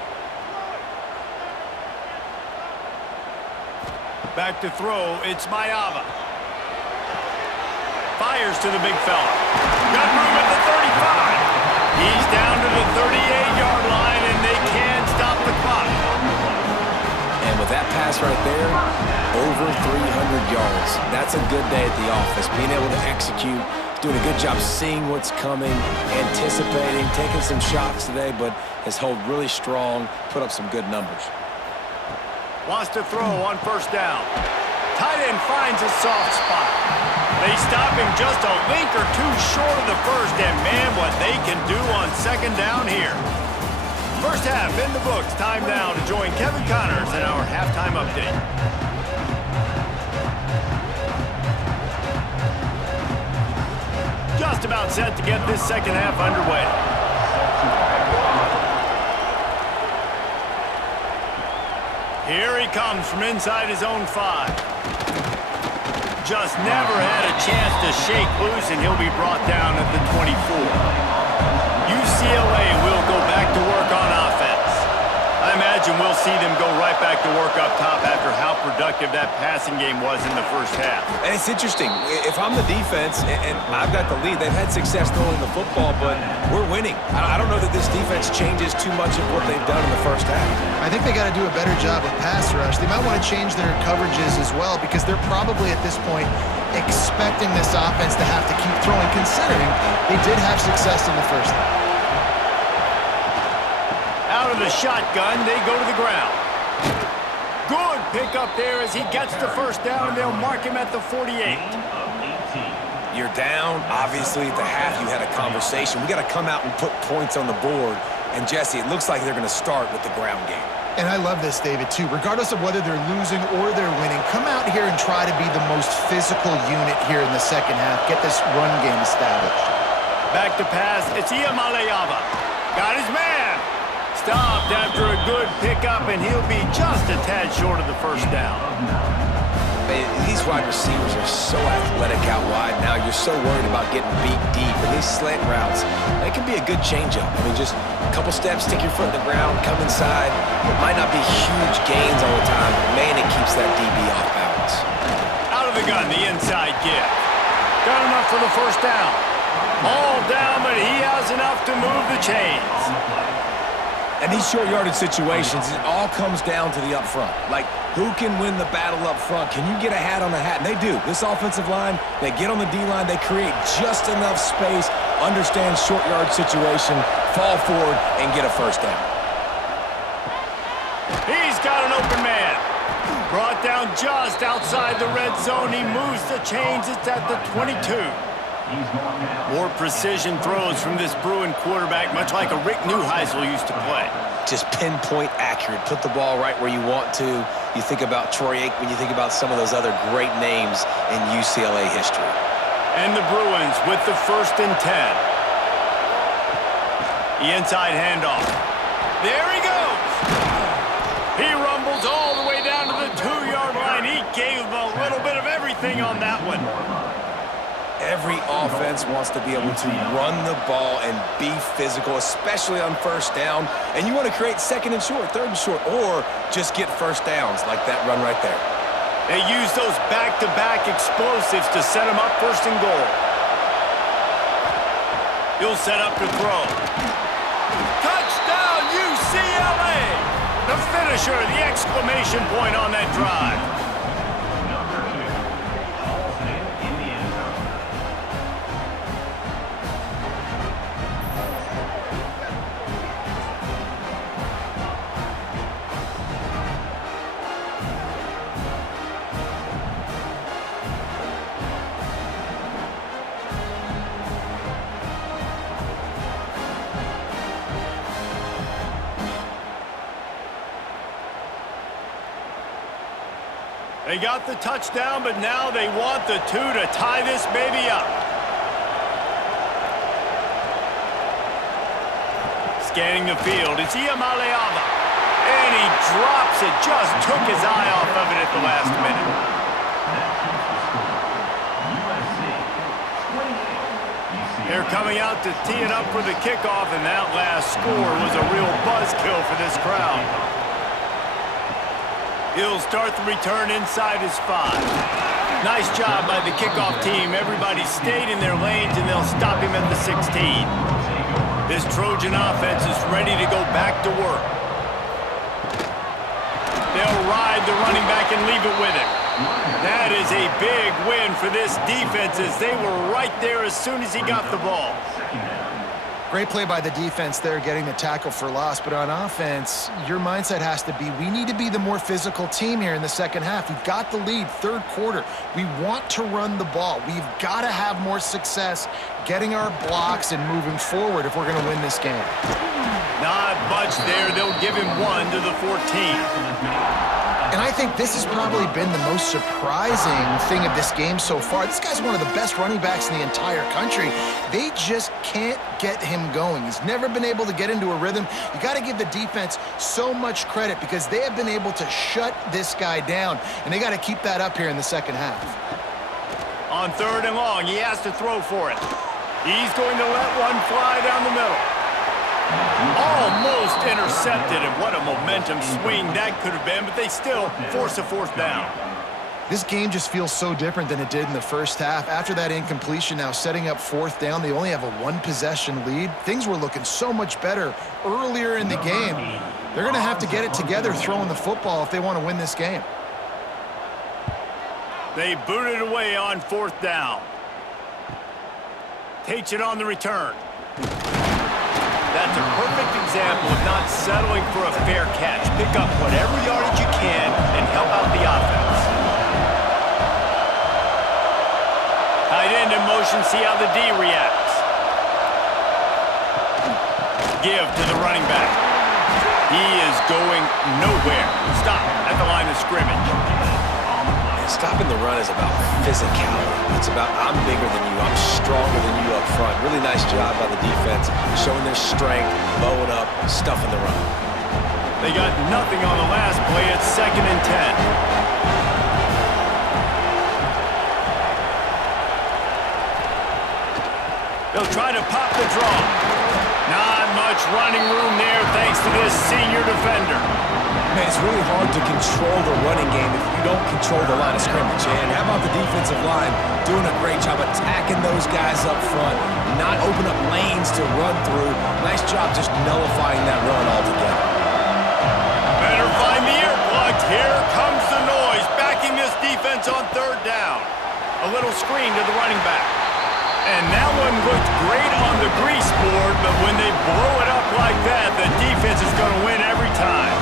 Back to throw, it's Mayava. Fires to the big fella. Got room at the 35. He's down to the 38-yard line, and they can't stop the clock. And with that pass right there, over 300 yards. That's a good day at the office. Being able to execute, doing a good job seeing what's coming, anticipating, taking some shots today, but has held really strong, put up some good numbers. Wants to throw on 1st down. Tight end finds a soft spot. They stop him just a link or 2 short of the 1st, and man, what they can do on 2nd down here. First half in the books. Time now to join Kevin Connors in our halftime update. Just about set to get this second half underway. Here he comes from inside his own 5. Just never had a chance to shake loose, and he'll be brought down at the 24. UCLA will go back to work on offense. I imagine we'll see them go right back to work up top after how productive that passing game was in the first half. And it's interesting. If I'm the defense and I've got the lead, they've had success throwing the football, but we're winning. I don't know that this defense changes too much of what they've done in the first half. I think they got to do a better job with pass rush. They might want to change their coverages as well because they're probably at this point expecting this offense to have to keep throwing, considering they did have success in the first half. Out of the shotgun, they go to the ground. Good pickup there as he gets the 1st down, and they'll mark him at the 48. You're down. Obviously, at the half, you had a conversation. We got to come out and put points on the board. And Jesse, it looks like they're going to start with the ground game. And I love this, David, too. Regardless of whether they're losing or they're winning, come out here and try to be the most physical unit here in the second half. Get this run game established. Back to pass. It's Iamaleava. Got his man. Stopped after a good pickup, and he'll be just a tad short of the first down. These wide receivers are so athletic out wide now. You're so worried about getting beat deep. And these slant routes, they can be a good changeup. I mean, just a couple steps, stick your foot in the ground, come inside. It might not be huge gains all the time, but man, it keeps that DB off balance. Out of the gun, the inside give. Got enough for the first down. All down, but he has enough to move the chains. And these short yardage situations, it all comes down to the up front. Like, who can win the battle up front? Can you get a hat on the hat? And they do. This offensive line, they get on the D-line, they create just enough space, understand short yard situation, fall forward, and get a first down. He's got an open man. Brought down just outside the red zone. He moves the chains. It's at the 22. More precision throws from this Bruin quarterback, much like a Rick Neuheisel used to play. Just pinpoint accurate. Put the ball right where you want to. You think about Troy Aikman, you think about some of those other great names in UCLA history. And the Bruins with the 1st and 10. The inside handoff. There he goes. He rumbles all the way down to the 2-yard line. He gave him a little bit of everything on that one. Every offense wants to be able to run the ball and be physical, especially on first down. And you want to create 2nd and short, 3rd and short, or just get first downs like that run right there. They use those back-to-back explosives to set them up 1st and goal. He'll set up to throw. Touchdown, UCLA! The finisher, the exclamation point on that drive. They got the touchdown, but now they want the 2 to tie this baby up. Scanning the field, it's Iamaleava. And he drops it, just took his eye off of it at the last minute. They're coming out to tee it up for the kickoff, and that last score was a real buzzkill for this crowd. He'll start the return inside his 5. Nice job by the kickoff team. Everybody stayed in their lanes, and they'll stop him at the 16. This Trojan offense is ready to go back to work. They'll ride the running back and leave it with him. That is a big win for this defense, as they were right there as soon as he got the ball. Great play by the defense there, getting the tackle for loss. But on offense, your mindset has to be, we need to be the more physical team here in the second half. We've got the lead, 3rd quarter. We want to run the ball. We've got to have more success getting our blocks and moving forward if we're going to win this game. Not much there. They'll give him 1 to the 14. And I think this has probably been the most surprising thing of this game so far. This guy's one of the best running backs in the entire country. They just can't get him going. He's never been able to get into a rhythm. You got to give the defense so much credit because they have been able to shut this guy down, and they got to keep that up here in the second half. On 3rd and long, he has to throw for it. He's going to let one fly down the middle. Almost intercepted, and what a momentum swing that could have been, but they still force a 4th down. This game just feels so different than it did in the first half. After that incompletion, now setting up 4th down, they only have a 1-possession lead. Things were looking so much better earlier in the game. They're going to have to get it together throwing the football if they want to win this game. They boot it away on 4th down. Takes it on the return. That's a perfect example of not settling for a fair catch. Pick up whatever yardage you can and help out the offense. Tight end in motion, see how the D reacts. give to the running back. He is going nowhere. Stop at the line of scrimmage. And stopping the run is about physicality. It's about I'm bigger than you. I'm stronger than you up front. Really nice job by the defense, showing their strength, bowing up, stuffing the run. They got nothing on the last play. It's 2nd and 10. They'll try to pop the draw. Not much running room there thanks to this senior defender. Man, it's really hard to control the running game if you don't control the line of scrimmage. And how about the defensive line doing a great job attacking those guys up front, not open up lanes to run through. Nice job just nullifying that run altogether. Better find the earplugs. Here comes the noise, backing this defense on 3rd down. A little screen to the running back. And that one looked great on the grease board, but when they blow it up like that, the defense is going to win every time.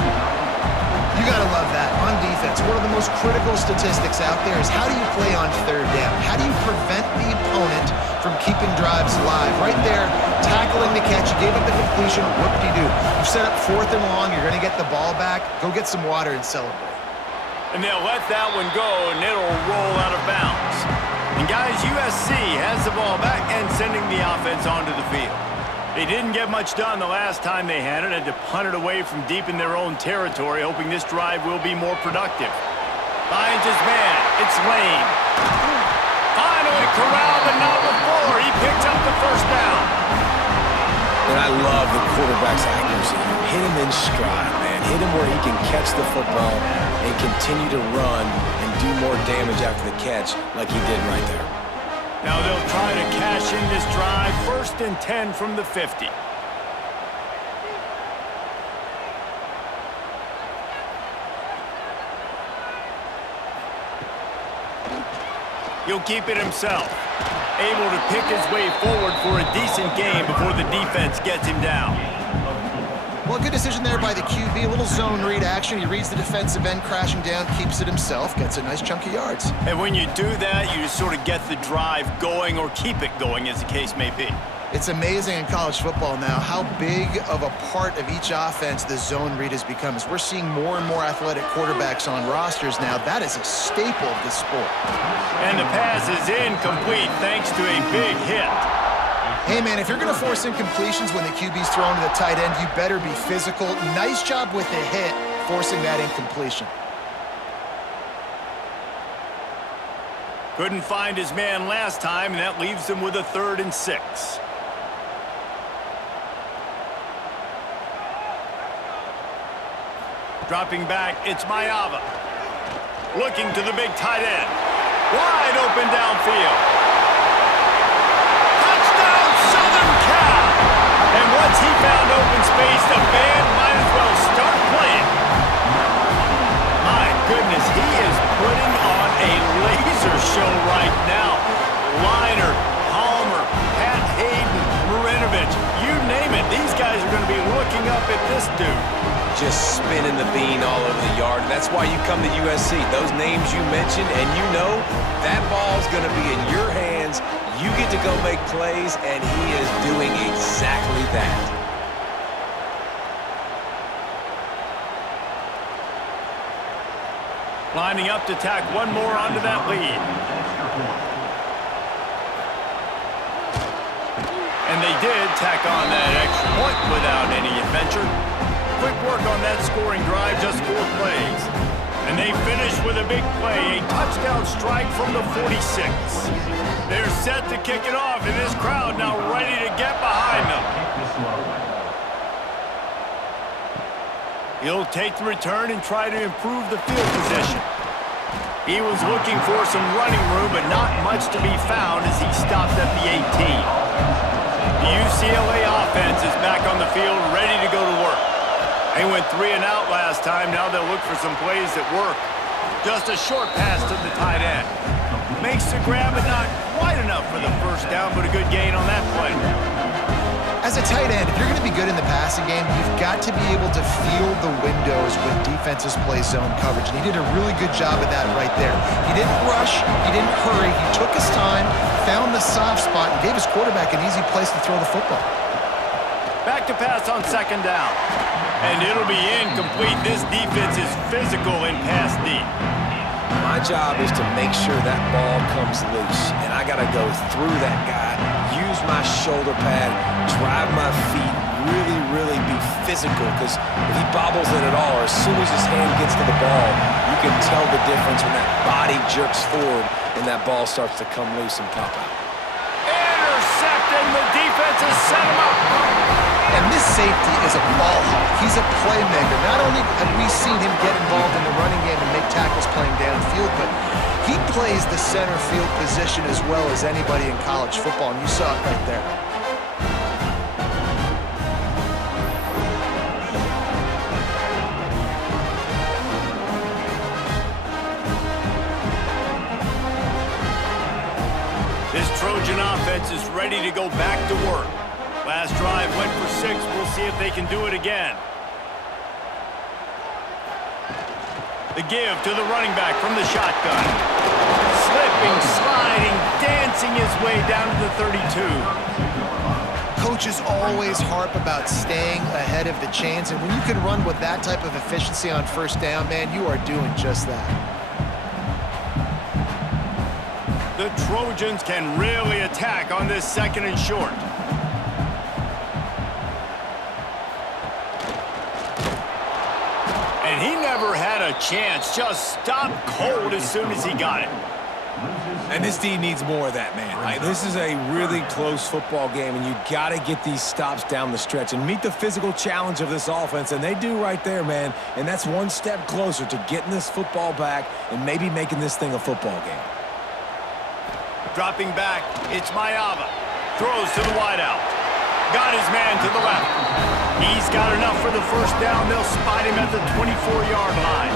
You got to love that on defense. One of the most critical statistics out there is how do you play on 3rd down? How do you prevent the opponent from keeping drives alive? Right there, tackling the catch. You gave up the completion. What do? You set up 4th and long. You're going to get the ball back. Go get some water and celebrate. And they'll let that one go, and it'll roll out of bounds. And guys, USC has the ball back and sending the offense onto the field. They didn't get much done the last time they had it. Had to punt it away from deep in their own territory, hoping this drive will be more productive. Finds his man. It's Lane. Finally corralled, but not before. He picks up the 1st down. And I love the quarterback's accuracy. Hit him in stride, man. Hit him where he can catch the football and continue to run and do more damage after the catch like he did right there. Now they'll try to cash in this drive. 1st and 10 from the 50. He'll keep it himself. Able to pick his way forward for a decent game before the defense gets him down. Well, good decision there by the QB. A little zone read action. He reads the defensive end crashing down, keeps it himself, gets a nice chunk of yards. And when you do that, you just sort of get the drive going or keep it going, as the case may be. It's amazing in college football now how big of a part of each offense the zone read has become. As we're seeing more and more athletic quarterbacks on rosters now, that is a staple of the sport. And the pass is incomplete thanks to a big hit. Hey, man, if you're going to force incompletions when the QB's thrown to the tight end, you better be physical. Nice job with the hit, forcing that incompletion. Couldn't find his man last time, and that leaves him with a 3rd and 6. Dropping back, it's Mayava. Looking to the big tight end. Wide open downfield. Touchdown, Southern Cal! And once he found open space, the band might as well start playing. My goodness, he is putting on a laser show right now. Liner, Palmer, Pat Hayden, Marinovich, you name it. These guys are going to be looking up at this dude. Just spinning the bean all over the yard. That's why you come to USC. Those names you mentioned, and you know that ball's going to be in your hands. You get to go make plays, and he is doing exactly that. Lining up to tack one more onto that lead. And they did tack on that extra point without any adventure. Quick work on that scoring drive, just 4 plays. And they finish with a big play, a touchdown strike from the 46. They're set to kick it off, and this crowd now ready to get behind them. He'll take the return and try to improve the field position. He was looking for some running room, but not much to be found as he stopped at the 18. The UCLA offense is back on the field, ready to go to work. They went 3 and out last time. Now they'll look for some plays that work. Just a short pass to the tight end. Makes the grab, but not quite enough for the 1st down, but a good gain on that play. As a tight end, if you're going to be good in the passing game, you've got to be able to feel the windows when defenses play zone coverage. And he did a really good job of that right there. He didn't rush. He didn't hurry. He took his time, found the soft spot, and gave his quarterback an easy place to throw the football. Back to pass on second down. And it'll be incomplete. This defense is physical in pass deep. My job is to make sure that ball comes loose, and I got to go through that guy, use my shoulder pad, drive my feet, really be physical, because if he bobbles it at all, or as soon as his hand gets to the ball, you can tell the difference when that body jerks forward and that ball starts to come loose and pop out. Intercepted, the defense has set him up. And this safety is a ball hawk. He's a playmaker. Not only have we seen him get involved in the running game and make tackles playing downfield, but he plays the center field position as well as anybody in college football, and you saw it right there. This Trojan offense is ready to go back to work. Last drive went for 6. We'll see if they can do it again. The give to the running back from the shotgun. Slipping, sliding, dancing his way down to the 32. Coaches always harp about staying ahead of the chains, and when you can run with that type of efficiency on first down, man, you are doing just that. The Trojans can really attack on this second and short. And he never had a chance, just stopped cold as soon as he got it. And this D needs more of that, man, right? This is a really close football game, and you got to get these stops down the stretch and meet the physical challenge of this offense, and they do right there, man. And that's one step closer to getting this football back and maybe making this thing a football game. Dropping back, it's Mayava. Throws to the wideout. Got his man to the left. He's got enough for the first down. They'll spot him at the 24-yard line.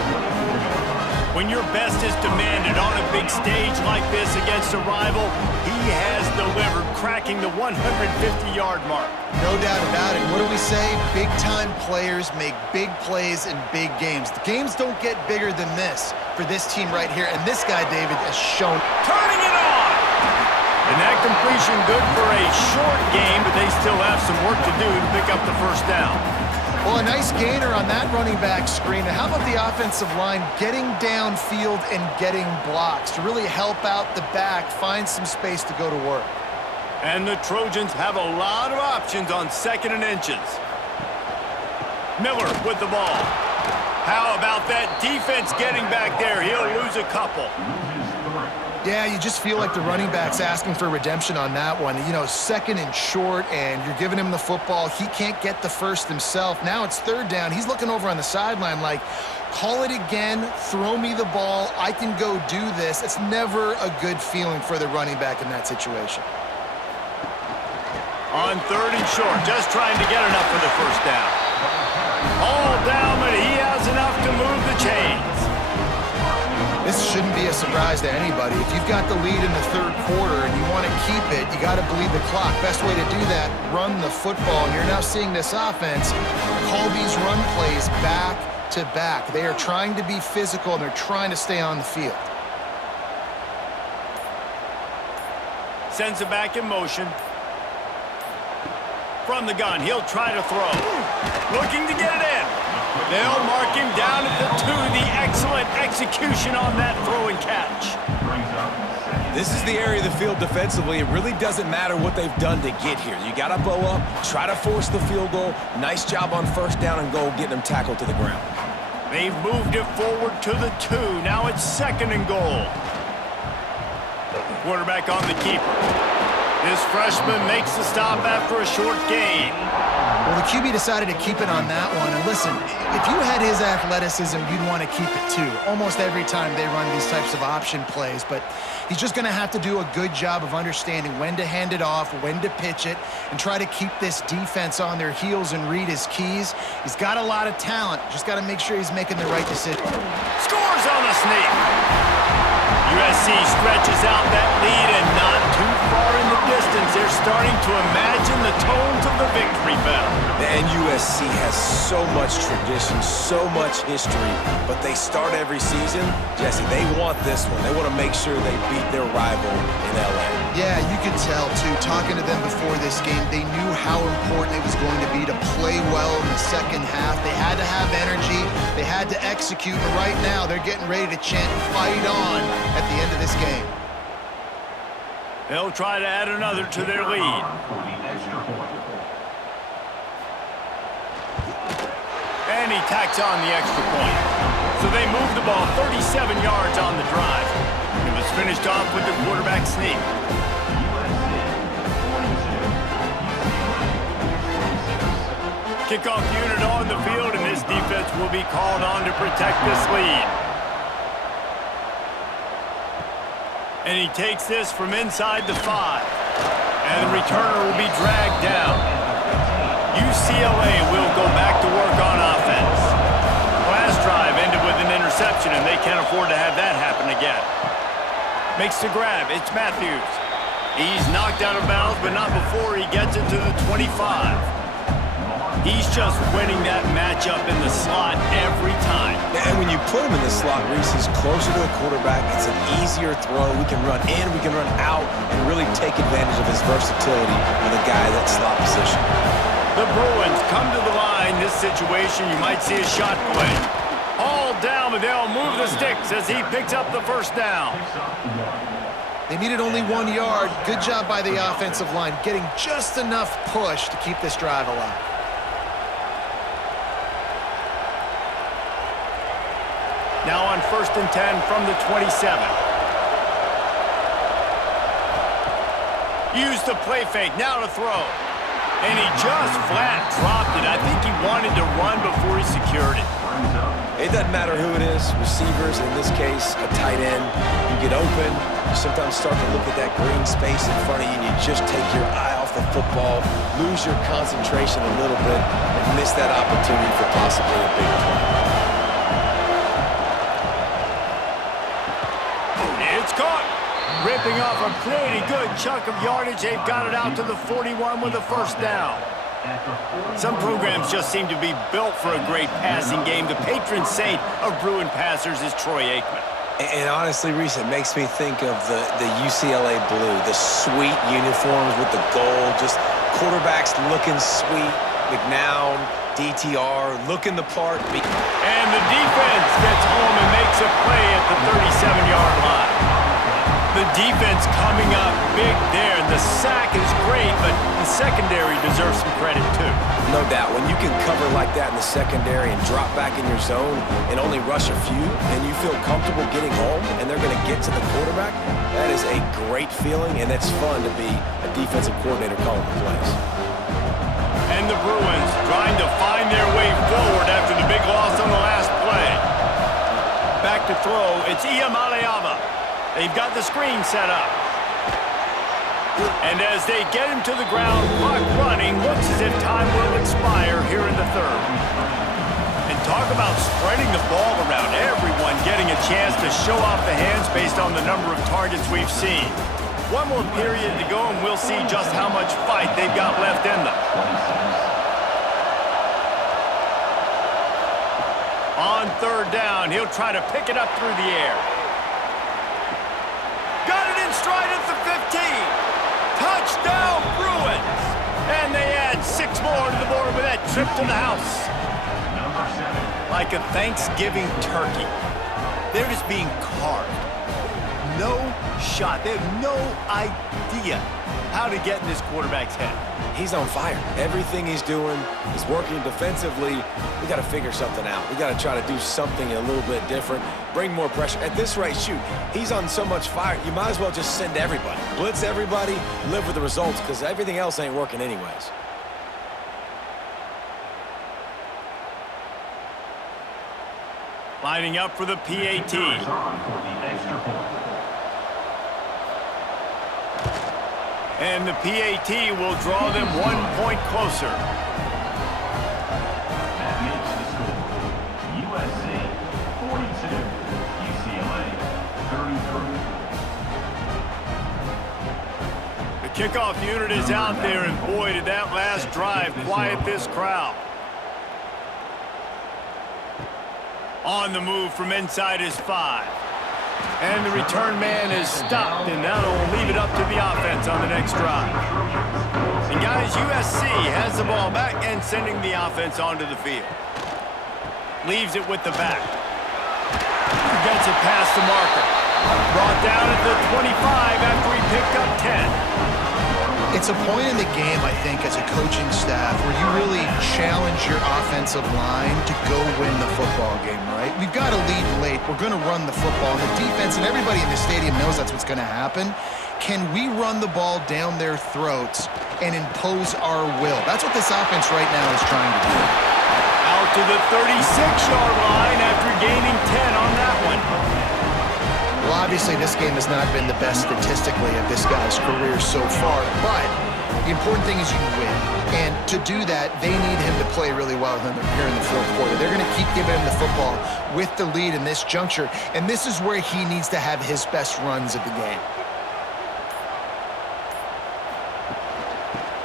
When your best is demanded on a big stage like this against a rival, he has delivered, cracking the 150-yard mark. No doubt about it. What do we say? Big-time players make big plays in big games. The games don't get bigger than this for this team right here, and this guy, David, has shown. Turning it on! And that completion good for a short game, but they still have some work to do to pick up the first down. Well, a nice gainer on that running back screen. And how about the offensive line getting downfield and getting blocks to really help out the back, find some space to go to work? And the Trojans have a lot of options on second and inches. Miller with the ball. How about that defense getting back there? He'll lose a couple. Yeah, you just feel like the running back's asking for redemption on that one. You know, second and short, and you're giving him the football. He can't get the first himself. Now it's third down. He's looking over on the sideline like, call it again, throw me the ball, I can go do this. It's never a good feeling for the running back in that situation. On third and short, just trying to get enough for the first down. All down, but he has enough to move the chains. This shouldn't be a surprise to anybody. If you've got the lead in the third quarter and you want to keep it, you got to bleed the clock. Best way to do that, run the football. And you're now seeing this offense call these run plays back to back. They are trying to be physical, and they're trying to stay on the field. Sends it back in motion. From the gun, he'll try to throw. Looking to get it in. They'll mark him down at the 2. The excellent execution on that throw and catch. This is the area of the field defensively. It really doesn't matter what they've done to get here. You got to bow up, try to force the field goal. Nice job on first down and goal, getting them tackled to the ground. They've moved it forward to the 2. Now it's second and goal. Quarterback on the keeper. This freshman makes the stop after a short gain. Well, the QB decided to keep it on that one. And listen, if you had his athleticism, you'd want to keep it too. Almost every time they run these types of option plays. But he's just going to have to do a good job of understanding when to hand it off, when to pitch it, and try to keep this defense on their heels and read his keys. He's got a lot of talent. Just got to make sure he's making the right decision. Scores on the sneak. USC stretches out that lead and not too far in the distance, they're starting to imagine the tones of the victory bell. And USC has so much tradition, so much history, but they start every season. Jesse, they want this one. They want to make sure they beat their rival in LA. Yeah, you could tell, too. Talking to them before this game, they knew how important it was going to be to play well in the second half. They had to have energy. They had to execute. And right now, they're getting ready to chant "Fight on" at the end of this game. They'll try to add another to their lead. And he tacks on the extra point. So they move the ball 37 yards on the drive. It was finished off with the quarterback sneak. Kickoff unit on the field, and this defense will be called on to protect this lead. And he takes this from inside the 5. And the returner will be dragged down. UCLA will go back to work on offense. Last drive ended with an interception, and they can't afford to have that happen again. Makes the grab. It's Matthews. He's knocked out of bounds, but not before he gets it to the 25. He's just winning that matchup in the slot every time. And when you put him in the slot, Reese, he's closer to the quarterback. It's an easier throw. We can run in, we can run out, and really take advantage of his versatility with a guy in that slot position. The Bruins come to the line. This situation, you might see a shot play. All down, but they'll move the sticks as he picks up the first down. They needed only 1 yard. Good job by the offensive line, getting just enough push to keep this drive alive. Now on 1st and 10 from the 27. Used the play fake, now to throw. And he just flat dropped it. I think he wanted to run before he secured it. It doesn't matter who it is, receivers, in this case, a tight end. You get open, you sometimes start to look at that green space in front of you, and you just take your eye off the football, lose your concentration a little bit, and miss that opportunity for possibly a big play. Ripping off a pretty good chunk of yardage. They've got it out to the 41 with a first down. Some programs just seem to be built for a great passing game. The patron saint of Bruin passers is Troy Aikman. And honestly, Reese, it makes me think of the UCLA blue, the sweet uniforms with the gold, just quarterbacks looking sweet, McNown, DTR, looking the part. And the defense gets home and makes a play at the 37-yard line. The defense coming up big there. The sack is great, but the secondary deserves some credit too. No doubt. When you can cover like that in the secondary and drop back in your zone and only rush a few, and you feel comfortable getting home and they're going to get to the quarterback, that is a great feeling, and it's fun to be a defensive coordinator calling the plays. And the Bruins trying to find their way forward after the big loss on the last play. Back to throw. It's Iamaleava. They've got the screen set up. And as they get him to the ground, clock running, looks as if time will expire here in the third. And talk about spreading the ball around. Everyone getting a chance to show off the hands based on the number of targets we've seen. One more period to go, and we'll see just how much fight they've got left in them. On 3rd down, he'll try to pick it up through the air. Stride at the 15. Touchdown, Bruins. And they add 6 more to the board with that trip to the house. Like a Thanksgiving turkey. They're just being carved. No shot. They have no idea how to get in this quarterback's head. He's on fire. Everything he's doing is working defensively. We got to figure something out. We got to try to do something a little bit different. Bring more pressure. At this rate, shoot, he's on so much fire, you might as well just send everybody. Blitz everybody, live with the results, because everything else ain't working anyways. Lining up for the PAT. And the PAT will draw them 1 point closer. That makes the score USC 42, UCLA 33. Kickoff unit is out there, and boy, did that last drive quiet this crowd. On the move from inside his 5. And the return man is stopped, and now will leave it up to the offense on the next drive. And guys, USC has the ball back and sending the offense onto the field. Leaves it with the back. Gets it past the marker. Brought down at the 25 after he picked up 10. It's a point in the game, I think, as a coaching staff where you really challenge your offensive line to go win the football game, right? We've got to lead late. We're going to run the football. And the defense and everybody in the stadium knows that's what's going to happen. Can we run the ball down their throats and impose our will? That's what this offense right now is trying to do. Out to the 36-yard line after gaining 10 on that one. Well, obviously, this game has not been the best statistically of this guy's career so far, but the important thing is you win. And to do that, they need him to play really well here in the fourth quarter. They're going to keep giving him the football with the lead in this juncture, and this is where he needs to have his best runs of the game.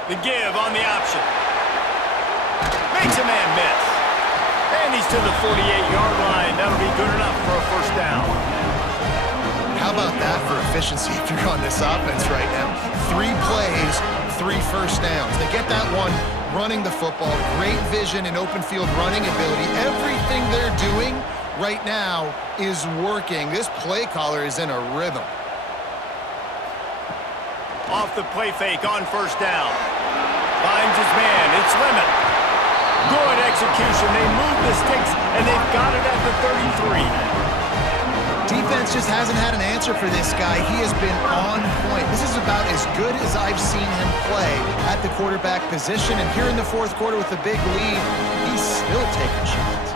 The give on the option. Makes a man miss. And he's to the 48-yard line. That'll be good enough for a first down. How about that for efficiency if you're on this offense right now? 3 plays, 3 first downs. They get that one running the football. Great vision and open field running ability. Everything they're doing right now is working. This play caller is in a rhythm. Off the play fake on first down. Finds his man. It's Lemon. Good execution. They move the sticks, and they've got it at the 33. Defense just hasn't had an answer for this guy. He has been on point. This is about as good as I've seen him play at the quarterback position. And here in the fourth quarter with a big lead, he's still taking shots.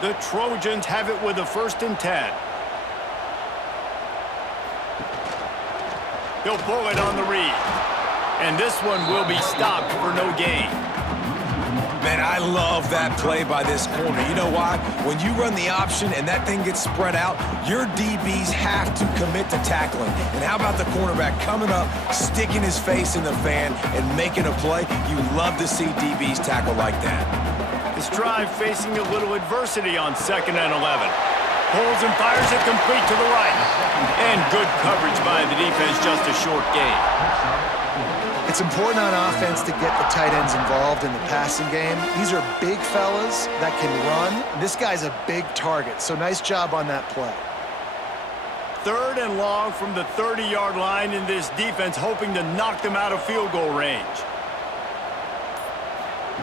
The Trojans have it with a 1st and 10. He'll pull it on the read. And this one will be stopped for no gain. Man, I love that play by this corner. You know why? When you run the option and that thing gets spread out, your DBs have to commit to tackling. And how about the cornerback coming up, sticking his face in the fan, and making a play? You love to see DBs tackle like that. This drive facing a little adversity on 2nd and 11. Pulls and fires it complete to the right. And good coverage by the defense, just a short gain. It's important on offense to get the tight ends involved in the passing game. These are big fellas that can run. This guy's a big target, so nice job on that play. 3rd and long from the 30-yard line in this defense, hoping to knock them out of field goal range.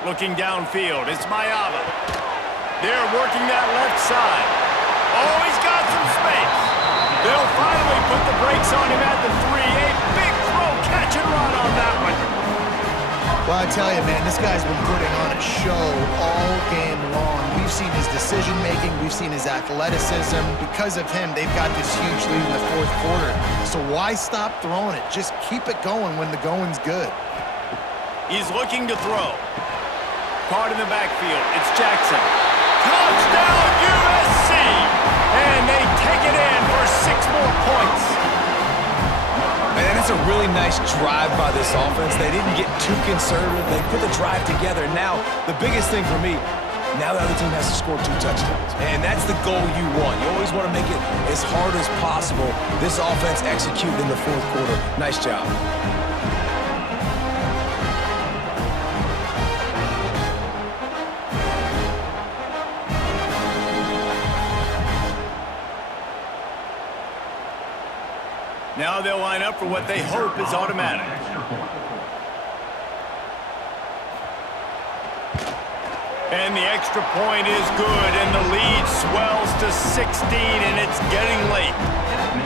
Looking downfield, it's Mayava. They're working that left side. Oh, he's got some space. They'll finally put the brakes on him at the 3. A big throw, catch and run on that one. Well, I tell you, man, this guy's been putting on a show all game long. We've seen his decision-making. We've seen his athleticism. Because of him, they've got this huge lead in the fourth quarter. So why stop throwing it? Just keep it going when the going's good. He's looking to throw. Caught in the backfield. It's Jackson. Touchdown, USC! And they take it in for 6 more points. Man, that's a really nice drive by this offense. They didn't get too conservative. They put the drive together. Now, the biggest thing for me, now the other team has to score 2 touchdowns. And that's the goal you want. You always want to make it as hard as possible. This offense executed in the fourth quarter. Nice job. Now they'll line up for what they hope is automatic. And the extra point is good, and the lead swells to 16, and it's getting late.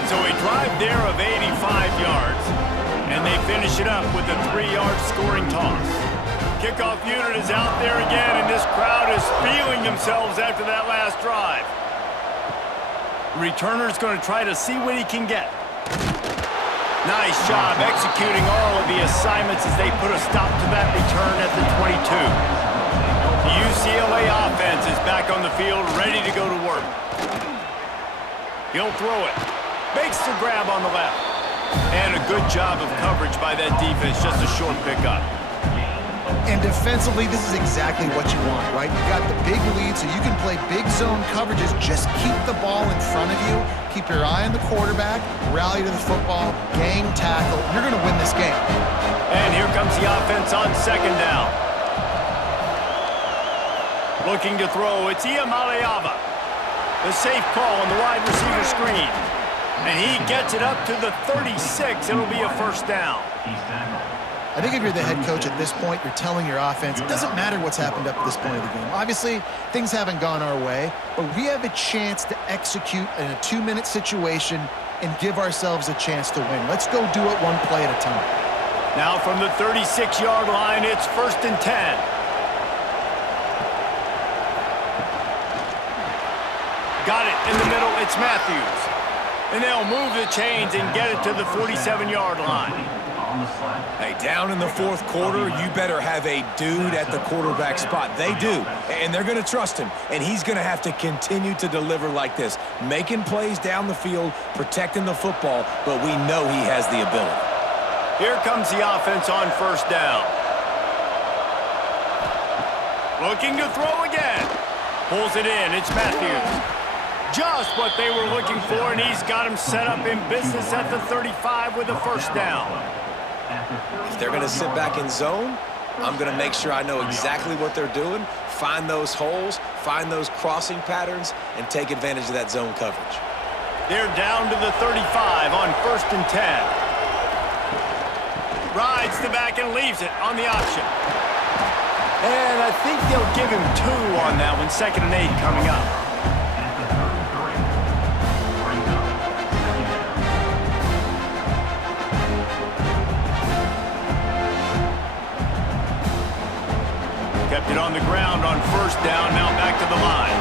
So a drive there of 85 yards, and they finish it up with a 3-yard scoring toss. Kickoff unit is out there again, and this crowd is feeling themselves after that last drive. Returner's going to try to see what he can get. Nice job executing all of the assignments as they put a stop to that return at the 22. The UCLA offense is back on the field, ready to go to work. He'll throw it. Makes the grab on the left. And a good job of coverage by that defense, just a short pickup. And defensively, this is exactly what you want, right? You got the big lead, so you can play big zone coverages. Just keep the ball in front of you. Keep your eye on the quarterback. Rally to the football. Gang tackle. You're going to win this game. And here comes the offense on second down. Looking to throw, it's Iamaleava. The safe call on the wide receiver screen. And he gets it up to the 36. It'll be a first down. I think if you're the head coach at this point, you're telling your offense, it doesn't matter what's happened up to this point of the game. Obviously, things haven't gone our way, but we have a chance to execute in a 2-minute situation and give ourselves a chance to win. Let's go do it one play at a time. Now from the 36-yard line, it's 1st and 10. Got it in the middle, it's Matthews. And they'll move the chains and get it to the 47-yard line. Hey, down in the fourth quarter, you better have a dude at the quarterback spot. They do, and they're going to trust him, and he's going to have to continue to deliver like this, making plays down the field, protecting the football, but we know he has the ability. Here comes the offense on first down. Looking to throw again. Pulls it in, it's Matthews. Just what they were looking for, and he's got him set up in business at the 35 with a first down. If they're going to sit back in zone, I'm going to make sure I know exactly what they're doing, find those holes, find those crossing patterns, and take advantage of that zone coverage. They're down to the 35 on 1st and 10. Rides the back and leaves it on the option. And I think they'll give him 2 on that one. 2nd and 8 coming up. Kept it on the ground on first down, now back to the line.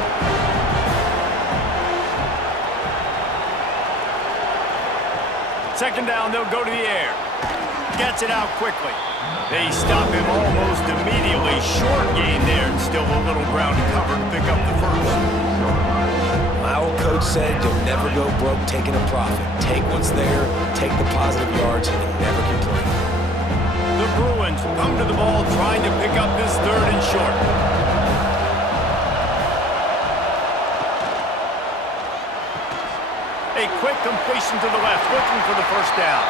Second down, they'll go to the air. Gets it out quickly. They stop him almost immediately. Short gain there, and still a little ground to cover to pick up the first. My old coach said you'll never go broke taking a profit. Take what's there, take the positive yards, and never complain. The Bruins come to the ball trying to pick up this 3rd and short. A quick completion to the left, looking for the first down.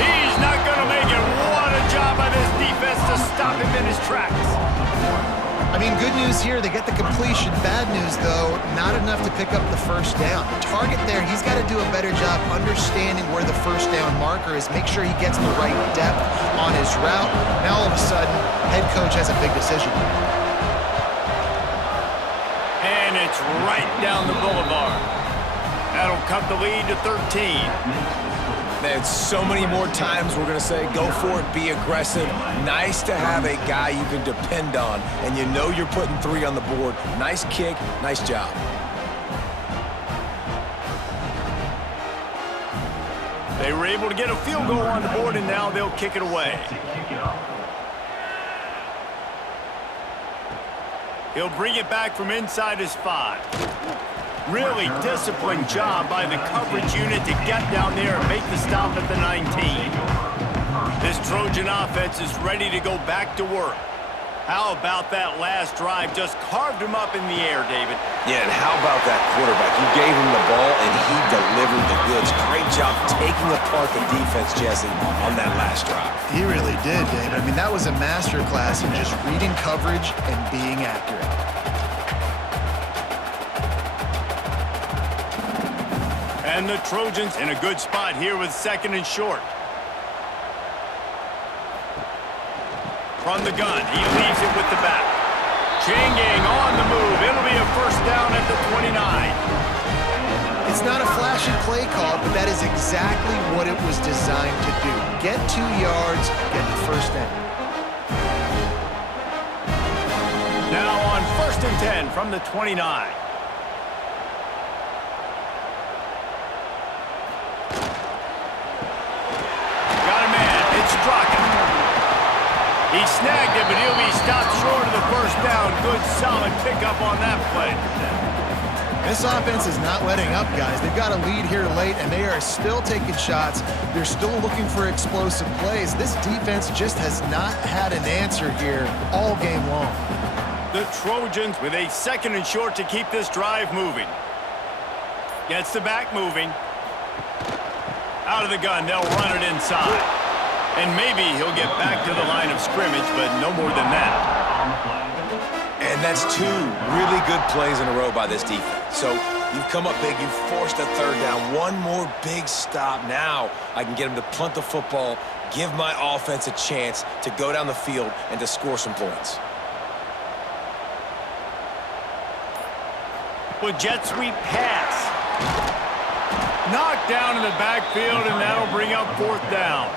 He's not going to make it. What a job by this defense to stop him in his tracks. I mean, good news here, they get the completion. Bad news, though, not enough to pick up the first down. The target there, he's got to do a better job understanding where the first down marker is, make sure he gets the right depth on his route. Now, all of a sudden, head coach has a big decision. And it's right down the boulevard. That'll cut the lead to 13. Man, so many more times we're going to say, go for it, be aggressive. Nice to have a guy you can depend on, and you know you're putting 3 on the board. Nice kick, nice job. They were able to get a field goal on the board, and now they'll kick it away. He'll bring it back from inside his 5. Really disciplined job by the coverage unit to get down there and make the stop at the 19. This Trojan offense is ready to go back to work. How about that last drive? Just carved him up in the air, David. Yeah, and how about that quarterback? You gave him the ball, and he delivered the goods. Great job taking apart the defense, Jesse, on that last drive. He really did, David. I mean, that was a masterclass in just reading coverage and being accurate. And the Trojans in a good spot here with 2nd and short. From the gun, he leaves it with the back. Chain gang on the move. It'll be a first down at the 29. It's not a flashy play call, but that is exactly what it was designed to do. Get 2 yards, get the first down. Now on 1st and 10 from the 29. He snagged it, but he'll be stopped short of the first down. Good, solid pickup on that play. This offense is not letting up, guys. They've got a lead here late, and they are still taking shots. They're still looking for explosive plays. This defense just has not had an answer here all game long. The Trojans with a 2nd and short to keep this drive moving. Gets the back moving. Out of the gun, they'll run it inside. And maybe he'll get back to the line of scrimmage, but no more than that. And that's 2 really good plays in a row by this defense. So you've come up big, you've forced a 3rd down. One more big stop. Now I can get him to punt the football, give my offense a chance to go down the field and to score some points. With jet sweep pass. Knocked down in the backfield, and that'll bring up 4th down.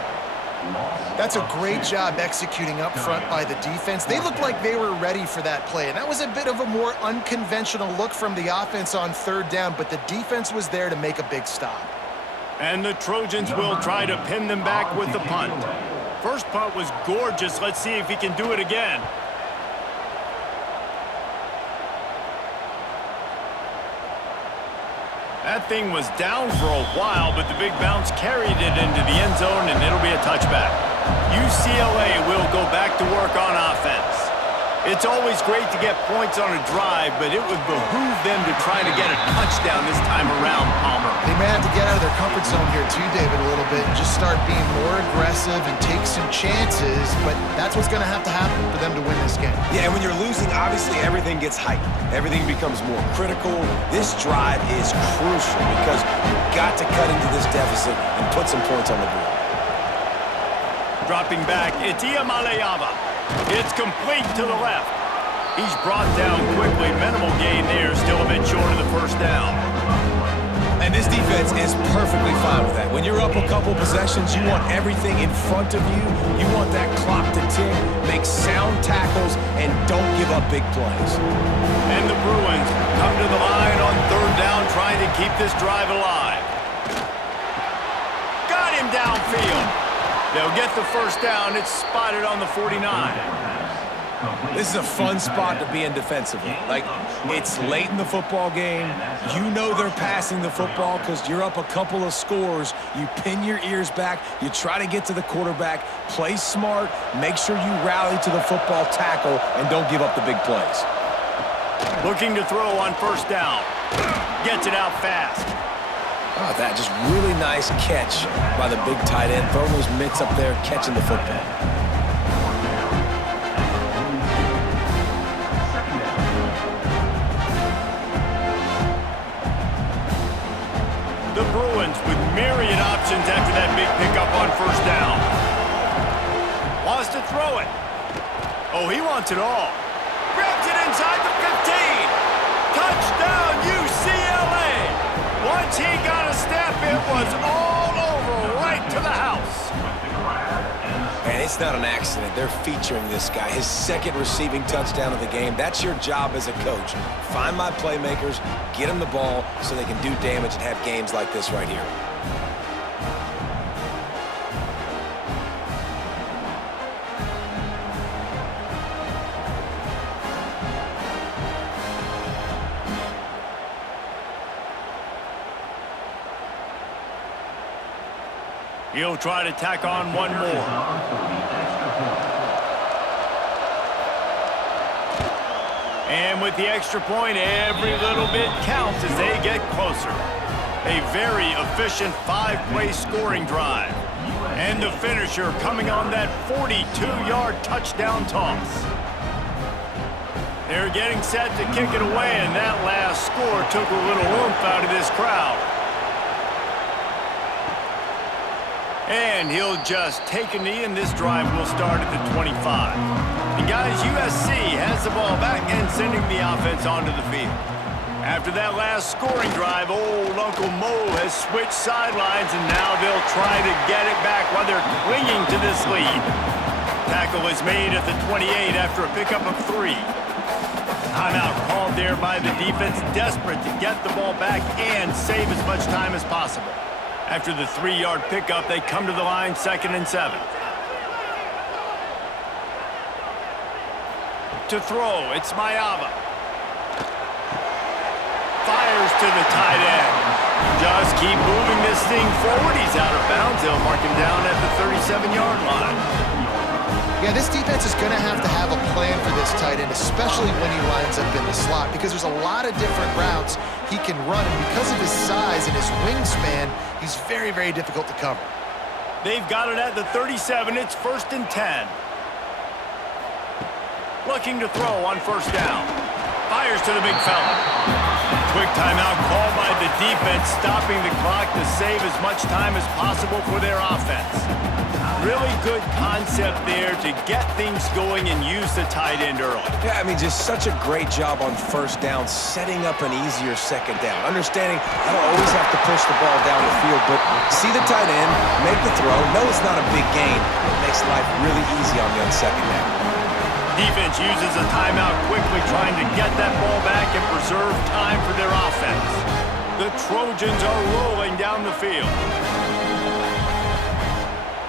That's a great job executing up front by the defense. They looked like they were ready for that play, and that was a bit of a more unconventional look from the offense on 3rd down, but the defense was there to make a big stop. And the Trojans will try to pin them back with the punt. First punt was gorgeous. Let's see if he can do it again. That thing was down for a while, but the big bounce carried it into the end zone, and it'll be a touchback. UCLA will go back to work on offense. It's always great to get points on a drive, but it would behoove them to try to get a touchdown this time around, Palmer. They may have to get out of their comfort zone here too, David, a little bit, and just start being more aggressive and take some chances, but that's what's going to happen for them to win this game. Yeah, and when you're losing, obviously everything gets heightened. Everything becomes more critical. This drive is crucial because you've got to cut into this deficit and put some points on the board. Dropping back, it's Iamaleava. It's complete to the left. He's brought down quickly. Minimal gain there, still a bit short of the 1st down. And this defense is perfectly fine with that. When you're up a couple possessions, you want everything in front of you. You want that clock to tick, make sound tackles, and don't give up big plays. And the Bruins come to the line on 3rd down, trying to keep this drive alive. Got him downfield. They'll get the 1st down. It's spotted on the 49. This is a fun spot to be in defensively. Like, it's late in the football game. You know they're passing the football because you're up a couple of scores. You pin your ears back. You try to get to the quarterback. Play smart. Make sure you rally to the football tackle and don't give up the big plays. Looking to throw on 1st down. Gets it out fast. Oh, that just really nice catch by the big tight end. Throwing those mitts up there, catching the football. The Bruins with myriad options after that big pickup on 1st down. Wants to throw it. Oh, he wants it all. Grabs it inside the 15. Touchdown, UCLA. Once he got a step, it was all over, right to the house. And it's not an accident. They're featuring this guy. His 2nd receiving touchdown of the game. That's your job as a coach. Find my playmakers, get them the ball so they can do damage and have games like this right here. He'll try to tack on one more. And with the extra point, every little bit counts as they get closer. A very efficient 5-play scoring drive. And the finisher coming on that 42-yard touchdown toss. They're getting set to kick it away, and that last score took a little oomph out of this crowd. And he'll just take a knee, and this drive will start at the 25. And guys, USC has the ball back and sending the offense onto the field. After that last scoring drive, old Uncle Mo has switched sidelines, and now they'll try to get it back while they're clinging to this lead. Tackle is made at the 28 after a pickup of 3. Timeout called there by the defense, desperate to get the ball back and save as much time as possible. After the 3-yard pickup, they come to the line, 2nd and 7. To throw, it's Maiava. fires to the tight end. Just keep moving this thing forward. He's out of bounds. They'll mark him down at the 37-yard line. Yeah, this defense is going to have a plan for this tight end, especially when he lines up in the slot, because there's a lot of different routes he can run, and because of his size and his wingspan, he's very, very difficult to cover. They've got it at the 37. It's 1st and 10. Looking to throw on 1st down. Fires to the big fella. Quick timeout called by the defense, stopping the clock to save as much time as possible for their offense. Really good concept there to get things going and use the tight end early. Yeah, I mean, just such a great job on 1st down, setting up an easier 2nd down. Understanding I don't always have to push the ball down the field, but see the tight end, make the throw. No, it's not a big gain. It makes life really easy on you on 2nd down. Defense uses a timeout quickly, trying to get that ball back and preserve time for their offense. The Trojans are rolling down the field.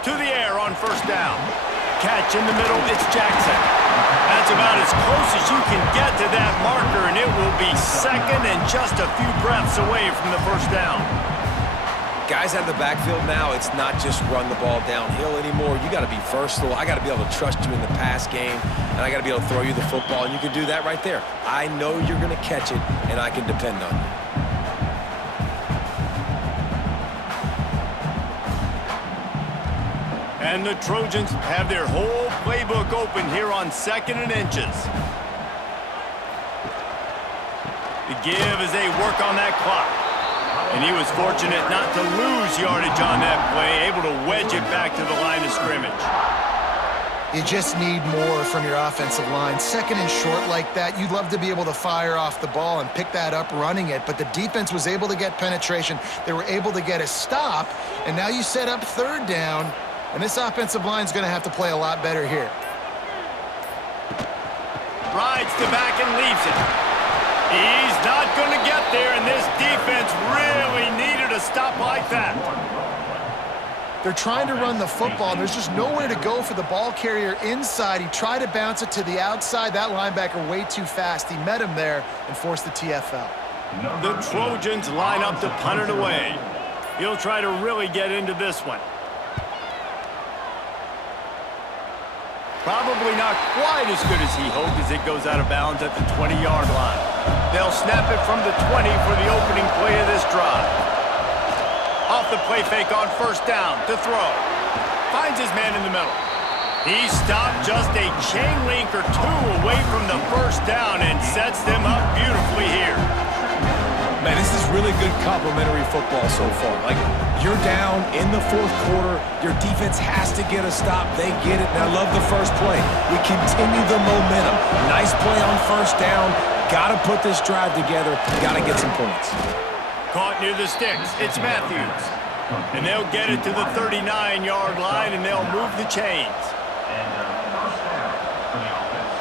To the air on 1st down. Catch in the middle, it's Jackson. That's about as close as you can get to that marker, and it will be 2nd and just a few breaths away from the 1st down. Guys out of the backfield now, it's not just run the ball downhill anymore. You got to be versatile. I got to be able to trust you in the pass game, and I got to be able to throw you the football, and you can do that right there. I know you're going to catch it, and I can depend on you. And the Trojans have their whole playbook open here on 2nd and inches. The give as they work on that clock. And he was fortunate not to lose yardage on that play, able to wedge it back to the line of scrimmage. You just need more from your offensive line. 2nd and short like that, you'd love to be able to fire off the ball and pick that up running it, but the defense was able to get penetration. They were able to get a stop, and now you set up 3rd down, and this offensive line is going to have to play a lot better here. Rides to back and leaves it. He's not going to get there, and this defense really needed a stop like that. They're trying to run the football, and there's just nowhere to go for the ball carrier inside. He tried to bounce it to the outside. That linebacker way too fast. He met him there and forced the TFL. The Trojans line up to punt it away. He'll try to really get into this one. Probably not quite as good as he hoped as it goes out of bounds at the 20-yard line. They'll snap it from the 20 for the opening play of this drive. Off the play fake on 1st down to throw. Finds his man in the middle. He stopped just a chain link or two away from the 1st down and sets them up beautifully here. Man, this is really good complementary football so far. Like, you're down in the 4th quarter. Your defense has to get a stop. They get it, and I love the first play. We continue the momentum. Nice play on 1st down. Got to put this drive together. Got to get some points. Caught near the sticks. It's Matthews. And they'll get it to the 39-yard line, and they'll move the chains. And 1st down for the offense.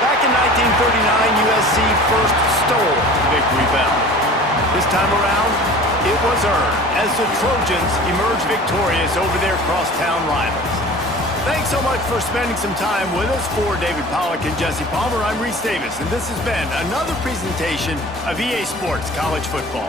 Back in 1939, USC first stole the victory bell. This time around, it was earned as the Trojans emerged victorious over their crosstown rivals. Thanks so much for spending some time with us. For David Pollack and Jesse Palmer, I'm Reese Davis, and this has been another presentation of EA Sports College Football.